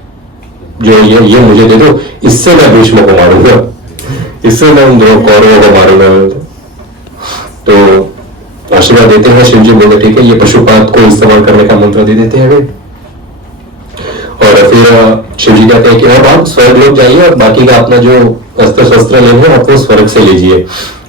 जो ये मुझे दे दो, इससे मैं भीष्म को मारूंगा, इससे मैं उन दोनों कौरवों को मारूंगा। तो आशीर्वाद देते हैं शिव जी, बोले ठीक है, ये पशुपात को इस्तेमाल करने का मंत्र दे देते हैं। और फिर शिव जी कहते हैं कि अब आप स्वर्ग लोग जाइए और बाकी का अपना जो अस्त्र शस्त्र लेंगे आप वो स्वर्ग से लीजिए।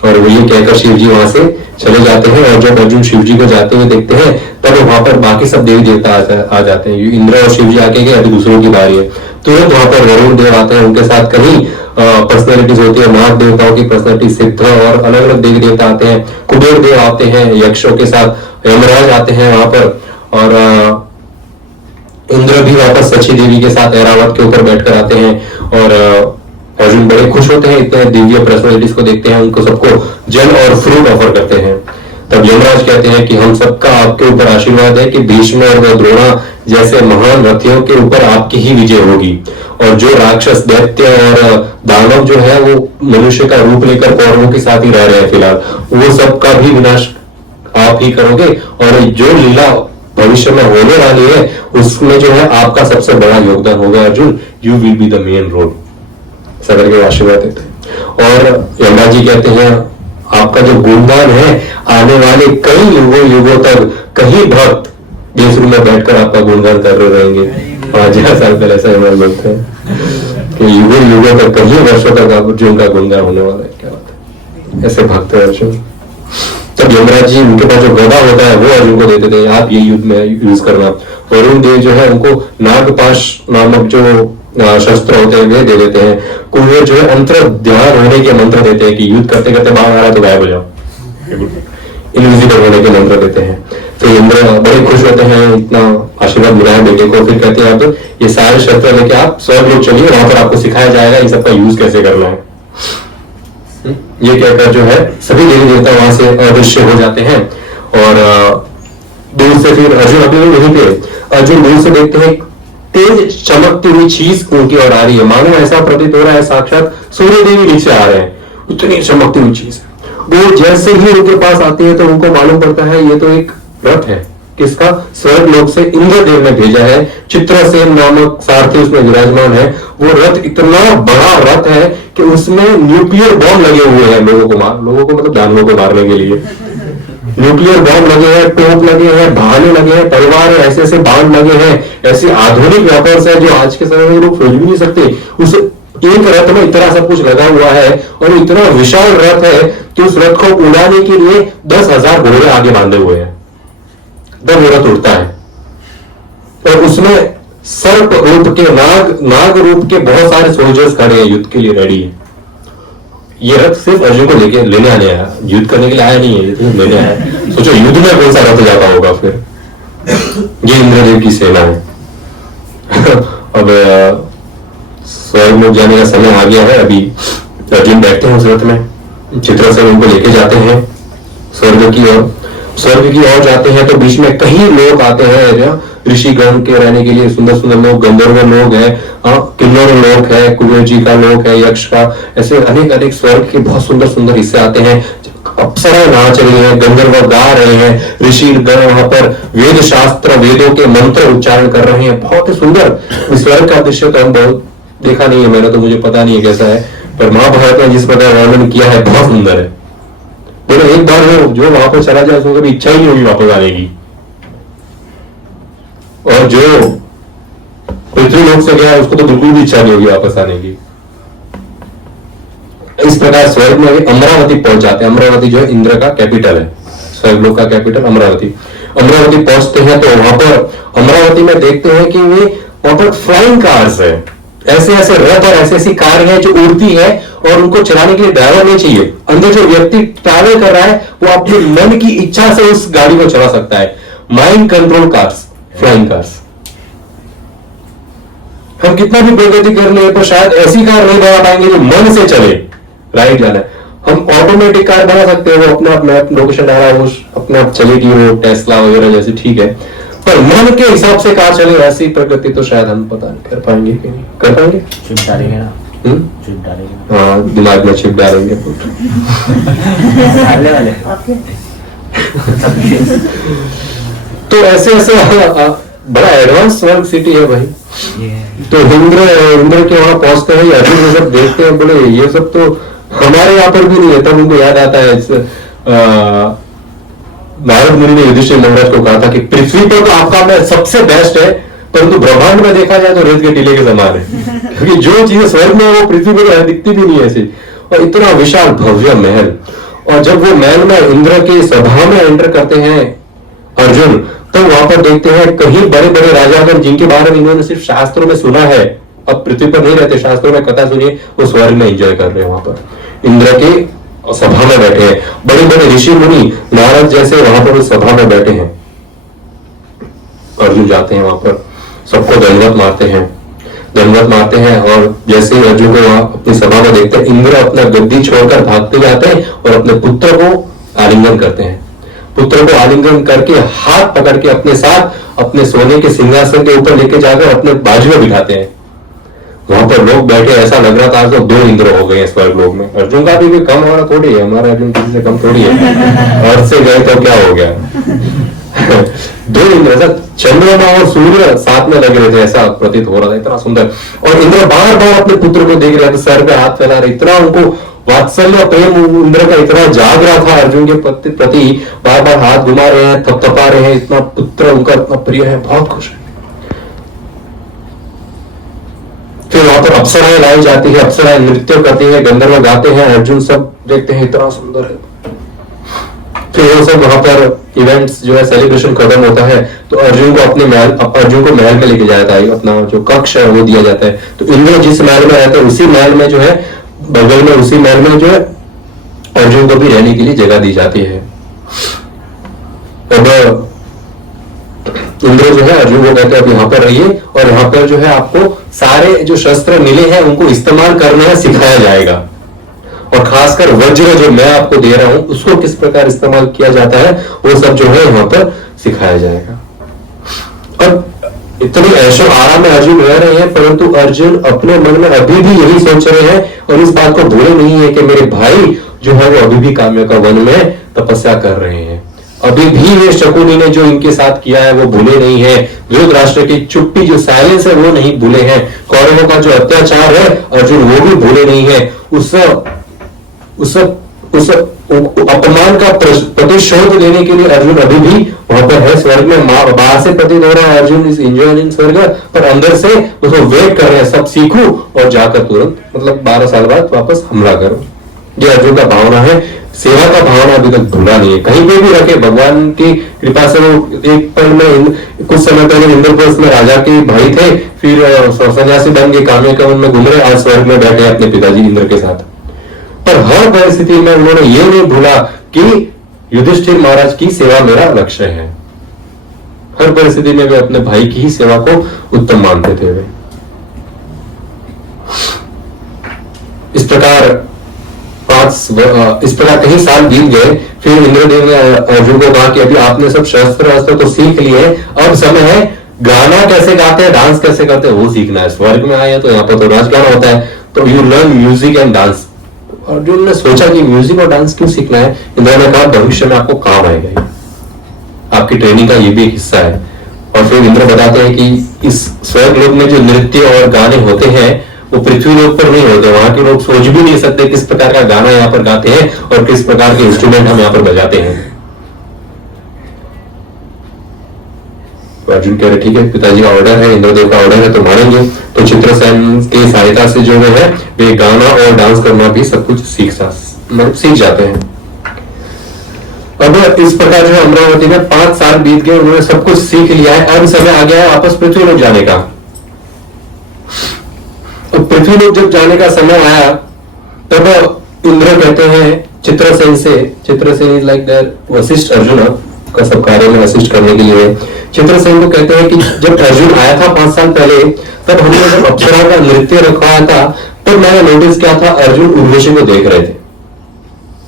और वो ये कहकर शिव जी वहां से चले जाते हैं। और जब अर्जुन शिव जी को जाते हुए देखते हैं तब वहां पर बाकी सब देवी देवता आ जाते हैं। इंद्र और शिव जी आके गए, अभी दूसरों की बारी है। तुरंत वहां पर वरुण देव आते हैं, उनके साथ कहीं पर्सनैलिटीज होती है, नाग देवताओं की पर्सनैलिटी, सिद्ध और अलग अलग देवी देवता आते हैं। कुबेर देव आते हैं यक्षों के साथ, यमराज आते हैं वहां पर, और इंद्र भी वापस सची देवी के साथ ऐरावत के ऊपर बैठकर आते हैं। और अर्जुन बड़े खुश होते हैं, इतने दिव्य पर्सनैलिटीज को देखते हैं, उनको सबको जल और फ्रूट ऑफर करते हैं। तब यमराज कहते हैं कि हम सबका आपके ऊपर आशीर्वाद है कि भीष्म और द्रोणा जैसे महान रथियों के ऊपर आपकी ही विजय होगी, और जो राक्षस दैत्य और दानव जो है वो मनुष्य का रूप लेकर कौरवों के साथ ही रह रहे हैं फिलहाल, वो सबका भी विनाश आप ही करोगे। और जो लीला भविष्य में होने वाली है उसमें जो है आपका सबसे बड़ा योगदान होगा Arjun, you will be the main role. सदर के आशीर्वाद देते हैं। और यमराज जी कहते हैं आपका जो गुणगान है आने वाले कई युगों तक कहीं भक्त बेसरू में बैठकर आपका गुणगान कर रहे रहेंगे। 5000 साल पहले ऐसा यमराज बोलते हैं कि युगों तक कहीं वर्षों तक अर्जुन का गुणगान होने वाला है। क्या बात है, ऐसे भक्त है अर्जुन। तब यमराज जी उनके पास जो गदा होता है वो अर्जुन को देते थे, आप ये युद्ध में यूज करना। वरुण देव जो है उनको नागपाश नामक जो शस्त्र होते हैं वे दे देते हैं। कुबेर जो है अंतर ध्यान होने के मंत्र देते हैं कि युद्ध करते करते बाढ़ आ रहा तो गायब हो जाओ, इनविजिबल होने के मंत्र देते हैं। तो इंद्र बड़े खुश होते हैं, इतना आशीर्वाद मिला है बेटे को। फिर कहते हैं अब ये सारे शस्त्र लेके आप स्वर्ग लोग चलिए, वहां पर आपको सिखाया जाएगा इन सबका यूज कैसे करना है। ये कहकर जो है सभी देवी देवता वहां से अदृश्य हो जाते हैं। और दूर से फिर अर्जुन अभी वहीं पे, अर्जुन दूर से देखते हैं तेज चमकती हुई चीज उनकी ओर आ रही है, मानो ऐसा प्रतीत हो रहा है साक्षात सूर्य देवी नीचे आ रहे हैं, इतनी चमकती हुई चीज। वो जैसे ही उनके पास आती है तो उनको मालूम पड़ता है ये तो एक रथ है, किसका? स्वर्ग लोक से इंद्रदेव ने भेजा है। चित्रसेन नामक सारथी उसमें विराजमान है। वो रथ इतना बड़ा रथ है कि उसमें न्यूक्लियर बॉम्ब लगे हुए हैं, लोगों को मतलब दानवों को मारने के लिए न्यूक्लियर बॉम्ब लगे हैं, तोप लगे हैं, बहाने लगे हैं, तलवार है, ऐसे ऐसे बाण लगे हैं, ऐसे आधुनिक वेपन्स है जो आज के समय में लोग खोज भी नहीं सकते। उस एक रथ में इतना सब कुछ लगा हुआ है और इतना विशाल रथ है कि उस रथ को उड़ाने के लिए 10,000 घोड़े आगे बांधे हुए हैं, तब वो रथ उड़ता है। और उसमें सर्प रूप के नाग रूप के बहुत सारे सोल्जर्स खड़े हैं, युद्ध के लिए रेडी है। ये रथ सिर्फ अर्जुन को लेने आने आया, युद्ध करने के लिए आया नहीं है, ये तो लेने आया। सोचो युद्ध में कौन सा रथ जाता होगा फिर। ये इंद्रदेव की सेना है। अब स्वर्ग में जाने का समय आ गया है। अभी अर्जुन बैठते हैं उस रथ में, चित्रसेन उनको लेके जाते हैं स्वर्ग की ओर जाते हैं। तो बीच में कई लोग आते हैं, ऋषिगण के रहने के लिए सुंदर सुंदर लोग, गंधर्व लोग हैं, किन्नर लोग है, कुबेर जी का लोग है, यक्ष का, ऐसे अनेक स्वर्ग के बहुत सुंदर सुंदर हिस्से आते हैं। अप्सरा नाच रही है, गंधर्व गा रहे हैं, ऋषिगण वहां पर वेद शास्त्र वेदों के मंत्र उच्चारण कर रहे हैं। बहुत ही सुंदर स्वर्ग का दृश्य तो हम बहुत देखा नहीं है, मैंने तो मुझे पता नहीं है कैसा है, पर महाभारत में जिस प्रकार वर्णन किया है बहुत सुंदर है। बोलो एक बार वो जो वहां पर चला जाए उसको कभी इच्छा ही नहीं होगी वापस आने की। और जो पृथ्वी लोक से गया उसको तो बिल्कुल भी इच्छा नहीं होगी वापस आने की। इस प्रकार स्वर्ग में अमरावती पहुंच जाते हैं। अमरावती जो है इंद्र का कैपिटल है, स्वर्ग लोक का कैपिटल अमरावती। अमरावती पहुंचते हैं तो वहां पर अमरावती में देखते हैं कि वे वहां पर फ्लाइंग कार्स है, ऐसे ऐसे रथ और ऐसी ऐसी कार है जो उड़ती है और उनको चलाने के लिए ड्राइवर नहीं चाहिए। अंदर जो व्यक्ति ट्रैवल कर रहा है वो अपने मन की इच्छा से उस गाड़ी को चला सकता है। Mind control cars, flying cars. हम कितना भी प्रगति कर ले तो शायद ऐसी कार नहीं बना पाएंगे जो मन से चले, राइट जाना है। हम ऑटोमेटिक कार बना सकते हैं, वो अपने आप मैप लोकेशन डाला वो अपने आप चलेगी, वो टेस्ला वगैरह जैसे, ठीक है। पर मन के हिसाब से कार चले ऐसी प्रगति तो शायद हम पता नहीं कर पाएंगे कि नहीं कर पाएंगे। चिप डालेंगे ना, चिप डालेंगे, हाँ दिमाग में चिप डालेंगे। तो ऐसे ऐसे बड़ा एडवांस स्वर्ग सिटी है भाई। तो इंद्र के वहां पहुंचते हैं, अर्जुन ये सब देखते हैं, बोले ये सब तो हमारे यहाँ पर भी नहीं है। तब उनको याद आता है नारद मुनि ने युधिष्ठिर महाराज को कहा था कि पृथ्वी पर तो आपका मैं सबसे बेस्ट है, परंतु ब्रह्मांड में देखा जाए तो रेत के टीले के समान है, क्योंकि जो चीजें स्वर्ग में वो पृथ्वी पर दिखती भी नहीं ऐसी। और इतना विशाल भव्य महल, और जब वो महल में इंद्र की सभा में एंटर करते हैं अर्जुन, तो वहां पर देखते हैं कहीं बड़े बड़े राजागण जिनके बारे में इन्होंने सिर्फ शास्त्रों में सुना है, अब पृथ्वी पर नहीं रहते, शास्त्रों में कथा सुनिए, वो स्वर्ग में एंजॉय कर रहे हैं। वहां पर इंद्र की सभा में बैठे हैं, बड़े बड़े ऋषि मुनि नारद जैसे वहां पर उस सभा में बैठे हैं। अर्जुन जाते हैं वहां पर, सबको दंडवत मारते हैं। और जैसे ही अर्जुन को वहां अपनी सभा में देखते हैं, इंद्र अपना गद्दी छोड़कर भागते जाते हैं और अपने पुत्र को आलिंगन करते हैं। पुत्र को आलिंगन करके हाथ पकड़ के अपने साथ अपने सोने के सिंहासन के ऊपर लेके जाकर अपने बाजू में बिठाते हैं। वहां पर लोग बैठे, ऐसा लग रहा था तो 2 इंद्र हो गए हैं स्वर्ग लोक में। अर्जुन का भी कम हमारा थोड़ी है, हमारा अर्जुन किसी से कम थोड़ी है। अर्थ से गए तो क्या हो गया। 2 इंद्र, ऐसा चंद्रमा और सूर्य साथ में लग रहे थे, ऐसा प्रतीत हो रहा था, इतना सुंदर। और इंद्र बार बार अपने पुत्र को देख रहे थे, सर पे हाथ फैला रहे, इतना उनको वात्सल्य प्रेम इंद्र का इतना जाग रहा था अर्जुन के प्रति, बार बार हाथ घुमा रहे हैं, थपथपा रहे हैं, इतना पुत्र उनका इतना प्रिय है, बहुत खुश है। फिर वहां पर अप्सराएं लाई जाती है, अप्सराएं नृत्य करती है, गंधर्व गाते हैं, अर्जुन सब देखते हैं, इतना सुंदर है। फिर वो सब वहां पर इवेंट्स जो है सेलिब्रेशन खत्म होता है तो अर्जुन को महल में लेके जाता है, अपना जो कक्ष है वो दिया जाता है। तो इंद्र जिस महल में रहता है उसी महल में जो है बगल में उसी महल में जो है अर्जुन को भी रहने के लिए जगह दी जाती है। अब इंद्र जो है अर्जुन को कहते हैं अब यहाँ पर रहिए और यहाँ पर जो है आपको सारे जो शस्त्र मिले हैं उनको इस्तेमाल करना सिखाया जाएगा, और खासकर वज्र जो मैं आपको दे रहा हूं उसको किस प्रकार इस्तेमाल किया जाता है वो सब जो है यहाँ पर सिखाया जाएगा। अब इतने ऐशो आराम में अर्जुन रह रहे हैं, परंतु अर्जुन अपने मन में अभी भी यही सोच रहे हैं और इस बात को भूले नहीं है कि मेरे भाई जो है वो अभी भी काम्य का वन में तपस्या कर रहे हैं। अभी भी ये शकुनी ने जो इनके साथ किया है वो भूले नहीं है, धृतराष्ट्र की चुप्पी जो साइलेंस है वो नहीं भूले हैं, कौरवों का जो अत्याचार है अर्जुन वो भी भूले नहीं है। उस अपमान का प्रतिशोध लेने के लिए अर्जुन अभी भी वहां पर है। स्वर्ग में बाहर से प्रतीत हो रहा है अर्जुन इज एंजॉयिंग स्वर्ग, पर अंदर से उसको वेट कर रहे हैं सब सीखूं और जाकर तुरंत मतलब 12 साल बाद वापस हमला करो। ये अर्जुन का भावना है, सेवा का भावना अभी तक भूला नहीं है। कहीं पे भी रखे भगवान की कृपा से वो एक पल में कुछ समय पहले इंद्रप्रस्थ में राजा के भाई थे, फिर सन्यासी बन के काम्य का वन में घूम रहे, आज स्वर्ग में बैठे अपने पिताजी इंद्र के साथ। पर हर परिस्थिति में उन्होंने ये नहीं भूला कि युधिष्ठिर महाराज की सेवा मेरा लक्ष्य है। हर परिस्थिति में वे अपने भाई की ही सेवा को उत्तम मानते थे। वे इस प्रकार कई साल बीत गए। फिर इंद्रदेव ने अर्जुन को कहा कि अभी आपने सब शस्त्र तो सीख लिए, अब समय है गाना कैसे गाते हैं, डांस कैसे करते हैं वो सीखना है। स्वर्ग में आए तो यहाँ पर तो नाच गाना होता है, तो you learn music and dance. Arjun ने सोचा कि म्यूजिक और डांस क्यों सीखना है। इंद्र ने कहा भविष्य में आपको काम आएगा, आपकी ट्रेनिंग का ये भी एक हिस्सा है। और फिर इंद्र बताते हैं कि इस स्वर्ग लोक में जो नृत्य और गाने होते हैं वो पृथ्वी लोक पर नहीं होते। वहां के लोग सोच भी नहीं सकते किस प्रकार का गाना यहाँ पर गाते हैं और किस प्रकार के इंस्ट्रूमेंट हम यहाँ पर बजाते हैं। तो अर्जुन कह रहे ठीक है, पिताजी का ऑर्डर है, इंद्रदेव का ऑर्डर है तो मानेंगे। तो चित्रसेन की सहायता से जो है वे गाना और डांस करना भी सब कुछ सीख जाते हैं। अब इस प्रकार जो अमरावती में 5 साल बीत गए, उन्होंने सब कुछ सीख लिया है। अब समय आ गया है वापस पृथ्वी लोक जाने का। तो पृथ्वी लोक जब जाने का समय आया तब इंद्र कहते हैं चित्रसेन से, Chitrasen is like there Vashishtha Arjun का सब कार्य में असिस्ट करने के लिए। चित्रसेन को कहते हैं कि जब अर्जुन आया था 5 साल पहले, तब हमने जब अप्सरा का नृत्य रखवाया था तब मैंने नोटिस किया था अर्जुन उर्वशी को देख रहे थे।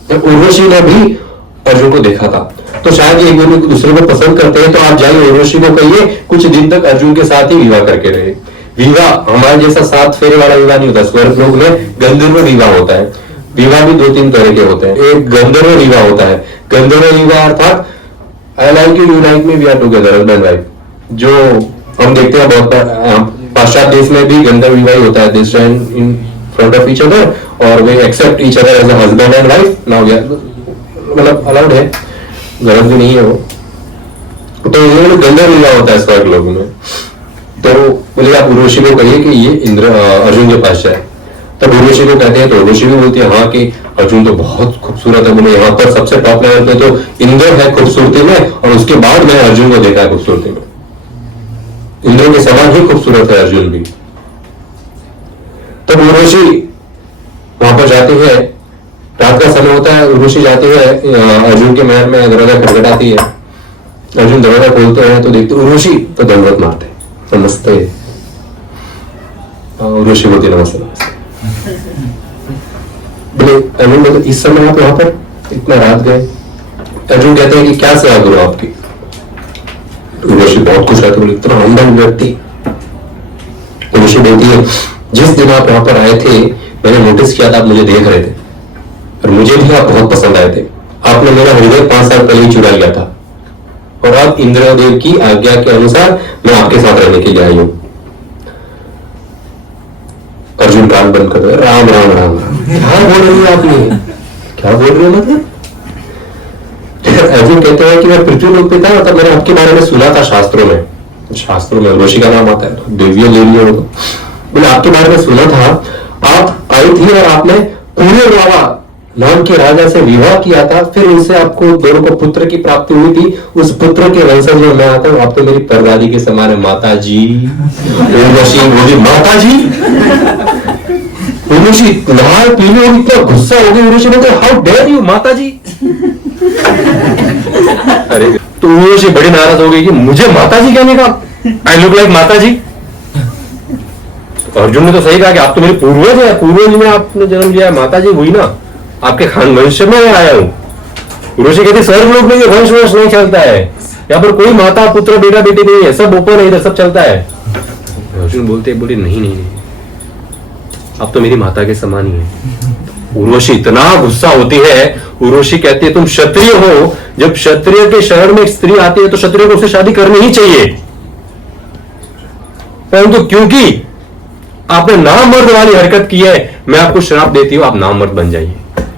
जब उर्वशी ने भी अर्जुन को देखा था, तो शायद एक दूसरे को पसंद करते हैं। तो आप जाइए उर्वशी को कहिए कुछ दिन तक अर्जुन के साथ ही विवाह करके रहे। विवाह हमारे जैसा 7 फेरे वाला विवाह नहीं होता। स्वर्ग लोक में गंधर्व विवाह होता है। विवाह भी 2-3 तरह के होते हैं। एक गंधर्व विवाह होता है। गंधर्व विवाह अर्थात I like you, you like me, we are together, husband wife, जो हम देखते हैं बहुत पाश्चात्य देश में भी गंधर्व विवाह होता है। They stand in front of each other और वे accept each other as a husband and wife. Now we are मतलब अलाउड है, गलत भी नहीं है वो। तो ये गंधर्व विवाह होता है स्वर्ग लोक में। तो बोले आप उर्वशी को कहिए कि ये इंद्र अर्जुन के पास जाए। तब उर्वशी को कहते हैं तो उर्वशी भी बोलती है हाँ कि अर्जुन तो बहुत खूबसूरत है। बोले यहाँ पर सबसे टॉप लेवल पे तो इंद्र है खूबसूरती में, और उसके बाद मैंने अर्जुन को देखा है खूबसूरती में। इंद्र के समान ही खूबसूरत है अर्जुन भी। तब उर्वशी वहां पर जाती है, रात का समय होता है, उर्वशी जाती है अर्जुन के महल में, दरवाजा खटखटाती है। अर्जुन दरवाजा खोलते हैं तो देखते उर्वशी तो दंडवत मारते, नमस्ते। उर्वशी बोलती नमस्ते नमस्ते। बोले अर्जुन बोले इस समय आप यहाँ पर इतना रात गए। अर्जुन कहते हैं कि क्या सेवा करो आपकी। उर्वशी बहुत खुश रहती, बोली इतना हमदर्द व्यक्ति। उर्वशी बोलती है जिस दिन आप यहाँ पर आए थे मैंने नोटिस किया था आप मुझे देख रहे थे और मुझे भी आप बहुत पसंद आए थे। आपने मेरा हृदय 5 साल पहले ही चुरा लिया था और अब इंद्रदेव की आज्ञा के अनुसार मैं आपके साथ रहने के लिए आई हूं। अर्जुन कान बंद कर दे, राम राम राम राम। क्या बोल रही है आपने, क्या बोल रही है मतलब। अर्जुन कहते हैं कि मैं पृथ्वी लोक पे था, मतलब मैंने आपके बारे में सुना था शास्त्रों में उर्वशी का नाम आता है, देवियों देवियों को। बोले आपके बारे में सुना था, आप आई थी और आपने पूरे बाबा नाम के राजा से विवाह किया था, फिर उनसे आपको दोनों को पुत्र की प्राप्ति हुई थी। उस पुत्र के वंशज में मैं आता हूँ। आप तो मेरी परदादी के समान है माता जी। उर्वशी बोली माता जी। उर्वशी लाल पीली होगी, इतना गुस्सा हो गई। उर्वशी बोलते हाउ डेयर यू माता जी। अरे तो उर्वशी बड़ी नाराज हो गई कि मुझे माता जी कहने का, आई लुक लाइक माता जी। अर्जुन ने तो सही कहा कि आप तो मेरे पूर्वज है, पूर्वज में आपने जन्म लिया है, माता जी हुई ना, आपके खान वंश में आया हूं। उर्वशी कहती स्वर्ग लोक में ये वंश नहीं चलता है, यहाँ पर कोई माता पुत्र बेटा बेटी नहीं है, सब ओपन है, इधर सब चलता है। अर्जुन बोलते बोले नहीं नहीं नहीं, आप तो मेरी माता के समान ही है। उर्वशी इतना गुस्सा होती है, उर्वशी कहती है तुम क्षत्रिय हो, जब क्षत्रिय के शहर में एक स्त्री आती है तो क्षत्रिय को उससे शादी करनी ही चाहिए, परंतु क्योंकि आपने नामर्द वाली हरकत की है, मैं आपको श्राप देती हूं, आप नामर्द बन जाइए।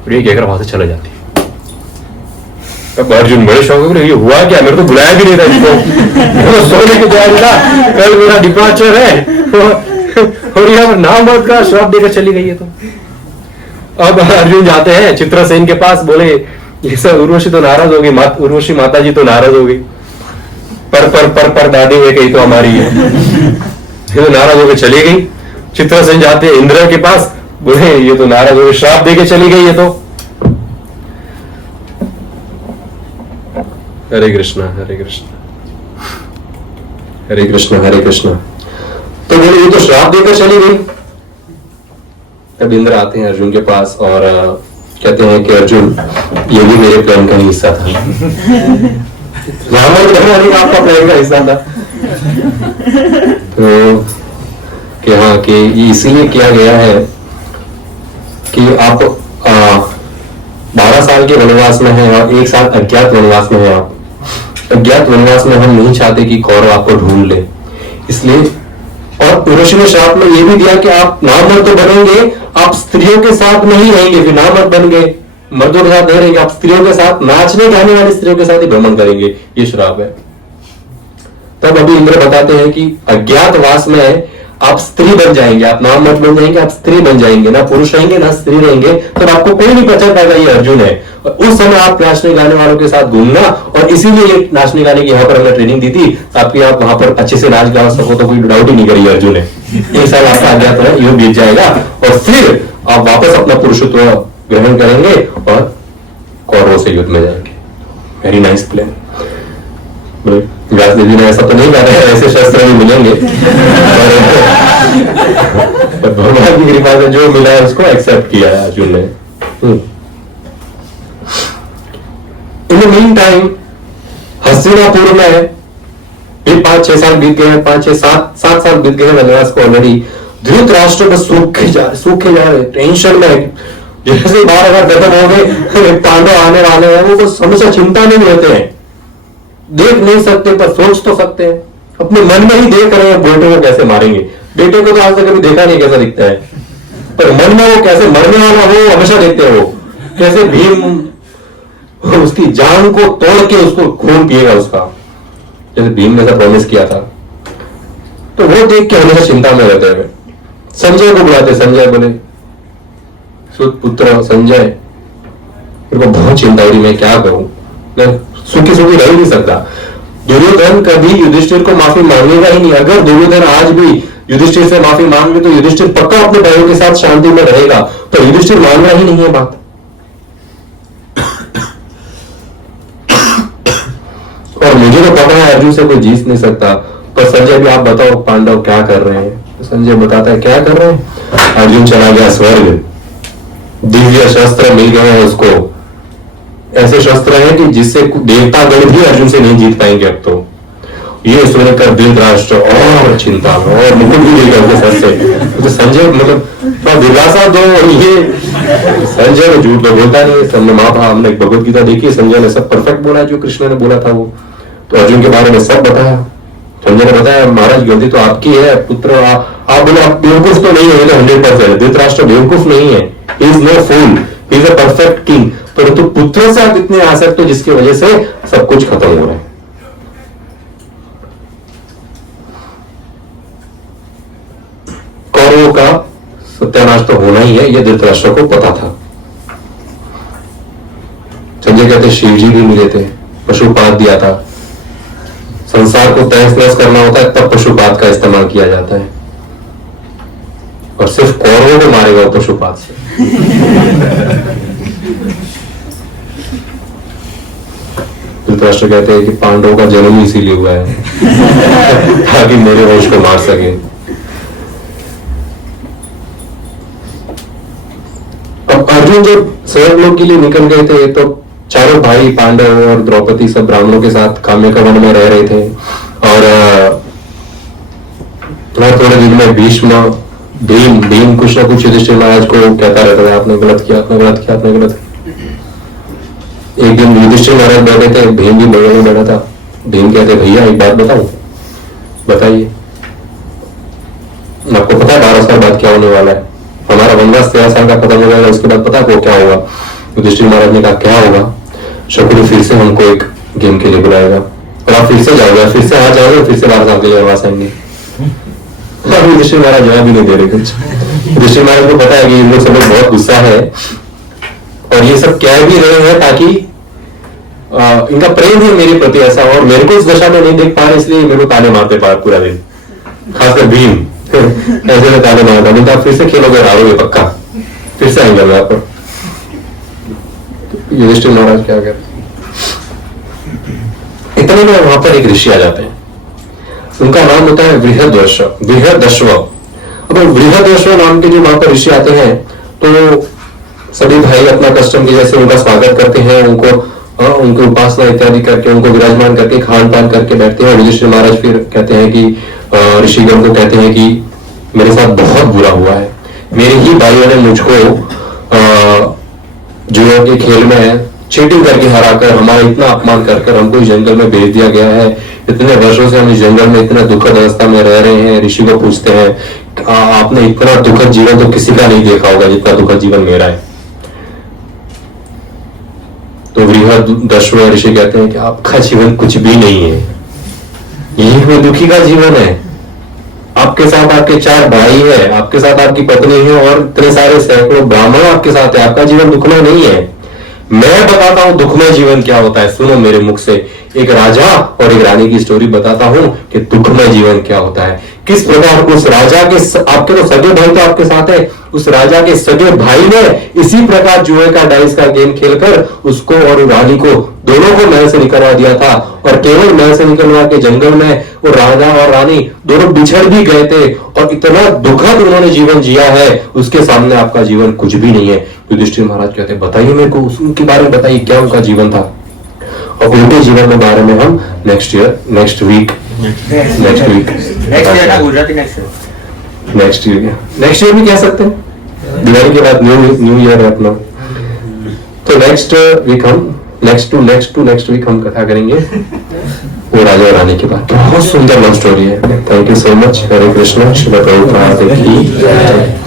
ये कहकर वहां से चला जाती है। अब अर्जुन बड़े शौक है, ये हुआ क्या, मेरे को बुलाया भी नहीं था इसको, सोने के जाएगा, कल मेरा डिपार्चर है और यहाँ पर नामर्द का श्राप देकर चली गई है। तो अब अर्जुन जाते हैं चित्रसेन के पास, बोले ये सब उर्वशी तो नाराज हो गई, उर्वशी माता जी तो नाराज हो गई, पर दादी है कही तो हमारी है, ये तो नाराज होकर चली गई। चित्रसेन जाते हैं इंद्र के पास, बोले ये तो नाराज होकर श्राप देके चली गई है। तो हरे कृष्णा हरे कृष्णा हरे कृष्णा हरे कृष्णा। तो बोले ये तो श्राप देकर चली गई। तब इंद्र आते हैं अर्जुन के पास और कहते हैं कि अर्जुन ये भी मेरे प्लान का हिस्सा था। रावण आपका प्लान का हिस्सा था। तो कि हाँ कि ये इसीलिए किया गया है कि आप 12 साल के वनवास में हैं और 1 साल अज्ञात वनवास में हैं। आप अज्ञात वनवास में हम नहीं चाहते कि कौरव आपको ढूंढ ले, इसलिए। और उर्वशी ने श्राप में यह भी दिया कि आप नामर्द तो बनेंगे, आप स्त्रियों के साथ नहीं रहेंगे, फिर नामर्द बन गए, मर्दों के साथ नहीं रहेंगे, आप स्त्रियों के साथ, नाचने गाने वाली स्त्रियों के साथ ही भ्रमण करेंगे। ये श्राप है। तब अभी इंद्र बताते हैं कि अज्ञातवास में आप स्त्री बन जाएंगे, आप नामर्द बन जाएंगे, आप स्त्री बन जाएंगे, ना पुरुष रहेंगे ना स्त्री रहेंगे, तब आपको कोई नहीं पहचान पाएगा ये अर्जुन है। और उस समय आप नाचने गाने वालों के साथ घूमना, और इसीलिए ये नाचने गाने की यहाँ पर हमने ट्रेनिंग दी थी ताकि आप वहां पर अच्छे से नाच गा सको। तो कोई डाउट ही नहीं करिए अर्जुन है। 1 साल आपका अज्ञात है यूं बीत जाएगा और फिर आप वापस अपना पुरुषत्व ग्रहण करेंगे और कौरवों से युद्ध में जाएंगे। Very nice plan. Vyas Devi ने ऐसा तो नहीं कहा है, ऐसे शस्त्र भी मिलेंगे, पर भगवान की कृपा से जो मिला है उसको एक्सेप्ट किया है अर्जुन ने। In the mean time Hastinapur में 5-6 साल बीत गए हैं, 5-6-7 साल बीत गए हैं वनवास को ऑलरेडी। धृतराष्ट्र को सूखे जा रहे, टेंशन में, जैसे 12 खत्म हो गए, पांडव आने वाले हैं, वो हमेशा चिंता में नहीं होते हैं, देख नहीं सकते पर सोच तो सकते हैं, अपने मन में ही देख रहे हैं बेटे को कैसे मारेंगे। बेटे को तो आज तक कभी देखा नहीं कैसा दिखता है, पर मन में वो कैसे मरने वाला वो हमेशा देखते हैं, वो कैसे भीम उसकी जान को तोड़ के उसको खून पिएगा उसका, जैसे भीम ने ऐसा प्रॉमिस किया था। तो वो देख के हमेशा चिंता में रहते हैं। संजय को बुलाते, संजय बोले सुत पुत्र संजय, मेरे को बहुत चिंता हो रही, मैं क्या करूं, मैं सूखी रह ही नहीं सकता। दुर्योधन कभी युधिष्ठिर को माफी मांगेगा ही नहीं। अगर दुर्योधन आज भी युधिष्ठिर से माफी मांग ले तो युधिष्ठिर पक्का अपने भाइयों के साथ शांति में रहेगा, पर युधिष्ठिर मान रहा ही नहीं है बात। और मुझे तो पता है अर्जुन से कोई जीत नहीं सकता, पर संजय भी आप बताओ पांडव क्या कर रहे हैं। तो संजय बताता है क्या कर रहे हैं। अर्जुन चला गया स्वर्ग, दिव्य शस्त्र मिल गए हैं उसको, ऐसे शस्त्र हैं कि जिससे देवतागण भी अर्जुन से नहीं जीत पाएंगे। अब तो ये सुनकर धृतराष्ट्र और चिंता में, और मुकुट भी लेकर उसके सर से। तो संजय मतलब थोड़ा दिलासा दो, ये संजय ने झूठ तो बोलता नहीं। हमने हमने भगवत गीता देखी, संजय ने सब परफेक्ट बोला जो कृष्ण ने बोला था वो। तो अर्जुन के बारे में सब बताया। संजय ने बताया महाराज गलती तो आपकी है पुत्र, आप बोले आप बेवकूफ तो नहीं है, 100%। धृतराष्ट्र बेवकूफ नहीं है, he is no fool, he is a perfect king, परंतु पुत्रों से आप इतने आसक्त हो जिसकी वजह से सब कुछ खत्म हो रहा है। कौरवों का सत्यानाश तो होना ही है, यह धृतराष्ट्र को पता था। संजय कहते शिव जी भी मिले थे, पशुपात दिया था। संसार को तहस नहस करना होता है तब पशुपात का इस्तेमाल किया जाता है, और सिर्फ कौरवों को मारेगा वो पशुपात से। धृतराष्ट्र कहते हैं कि पांडवों का जन्म इसीलिए हुआ है ताकि मेरे वंश को मार सके। अब अर्जुन जब स्वर्गलोक के लिए निकल गए थे तो चारों भाई पांडव और द्रौपदी सब ब्राह्मणों के साथ काम्यका वन में रह रहे थे, और थोड़े दिन में भीम कुछ ना कुछ युधिष्ठिर महाराज को कहता रहता था, आपने गलत किया, आपने गलत किया, आपने गलत किया। एक दिन युधिष्ठिर महाराज बैठे थे, भीम भी बगल में बैठा था। भीम कहते भैया एक बात बताऊं, बताइए। आपको पता है 12 साल बाद क्या होने वाला है? हमारा वनवास 13 साल का खत्म हो जाएगा, उसके बाद पता है वो क्या होगा? युधिष्ठिर महाराज ने कहा क्या होगा? शकुनी फिर से हमको एक गेम के लिए बुलाएगा और आप फिर से जाओगे, फिर से हार जाओगे, फिर से 12 साल के लिए वनवास आएंगे। युधिष्ठिर महाराज जवाब भी नहीं दे रहे कुछ। युधिष्ठिर महाराज को पता है कि इन लोग सब लोग बहुत गुस्सा है और ये सब कह भी रहे हैं ताकि इनका प्रेम है मेरे प्रति ऐसा, और मेरे को इस दशा में नहीं देख पा रहे इसलिए मेरे को ताने मारते पूरा दिन, खासकर भीम ऐसे में ताने मारता। नहीं तो फिर से खेलोगे, हारोगे पक्का, फिर से आएंगे आप पर। युधिष्ठिर महाराज क्या कहते, इतने में वहां पर एक ऋषि आ जाते हैं, उनका नाम होता है बृहदश्व। अब बृहदश्व नाम के जो वहां पर ऋषि आते हैं तो सभी भाई अपना कस्टम के जैसे उनका स्वागत करते हैं, उनकी उपासना इत्यादि करके उनको विराजमान करके खान पान करके बैठते हैं। और युधिष्ठिर महाराज फिर कहते हैं कि ऋषिगण को कहते हैं कि मेरे साथ बहुत बुरा हुआ है, मेरे ही भाइयों ने मुझको जुए के खेल में चीटिंग करके हराकर हमारा इतना अपमान कर हमको इस जंगल में भेज दिया गया है। इतने वर्षों से हम इस जंगल में इतना दुखद अवस्था में रह रहे हैं। ऋषि को पूछते हैं आपने इतना दुखद जीवन तो किसी का नहीं देखा होगा जितना दुखद जीवन मेरा है। तो बृहदश्व ऋषि कहते हैं कि आपका जीवन कुछ भी नहीं है, यही कोई दुखी का जीवन है। आपके साथ आपके 4 भाई है, आपके साथ आपकी पत्नी है और इतने सारे सैकड़ों ब्राह्मण आपके साथ है, आपका जीवन दुखमय नहीं है। मैं बताता हूं दुखमय जीवन क्या होता है, सुनो मेरे मुख से। एक राजा और एक रानी की स्टोरी बताता हूं कि दुखमय जीवन क्या होता है। किस प्रकार उस राजा के आपके तो सगे भाई तो आपके साथ है, उस राजा के सगे भाई ने इसी प्रकार जुए का डाइस का गेम खेलकर उसको और रानी को दोनों को महल से निकलवा दिया था। और केवल महल से निकलवा के जंगल में वो राजा और रानी दोनों बिछड़ भी गए थे और इतना दुखद उन्होंने जीवन जिया है, उसके सामने आपका जीवन कुछ भी नहीं है। युधिष्ठिर महाराज कहते हैं बताइए मेरे को उनके बारे में, बताइए क्या उनका जीवन था। और उनके जीवन के बारे में हम नेक्स्ट वीक भी कह सकते हैं, दिवाली के बाद न्यू ईयर है अपना। तो नेक्स्ट वीक हम कथा करेंगे वो राजा और रानी के बाद। बहुत सुंदर लव स्टोरी है। Thank you so much. Hare Krishna. Shri Prabhupada की जय।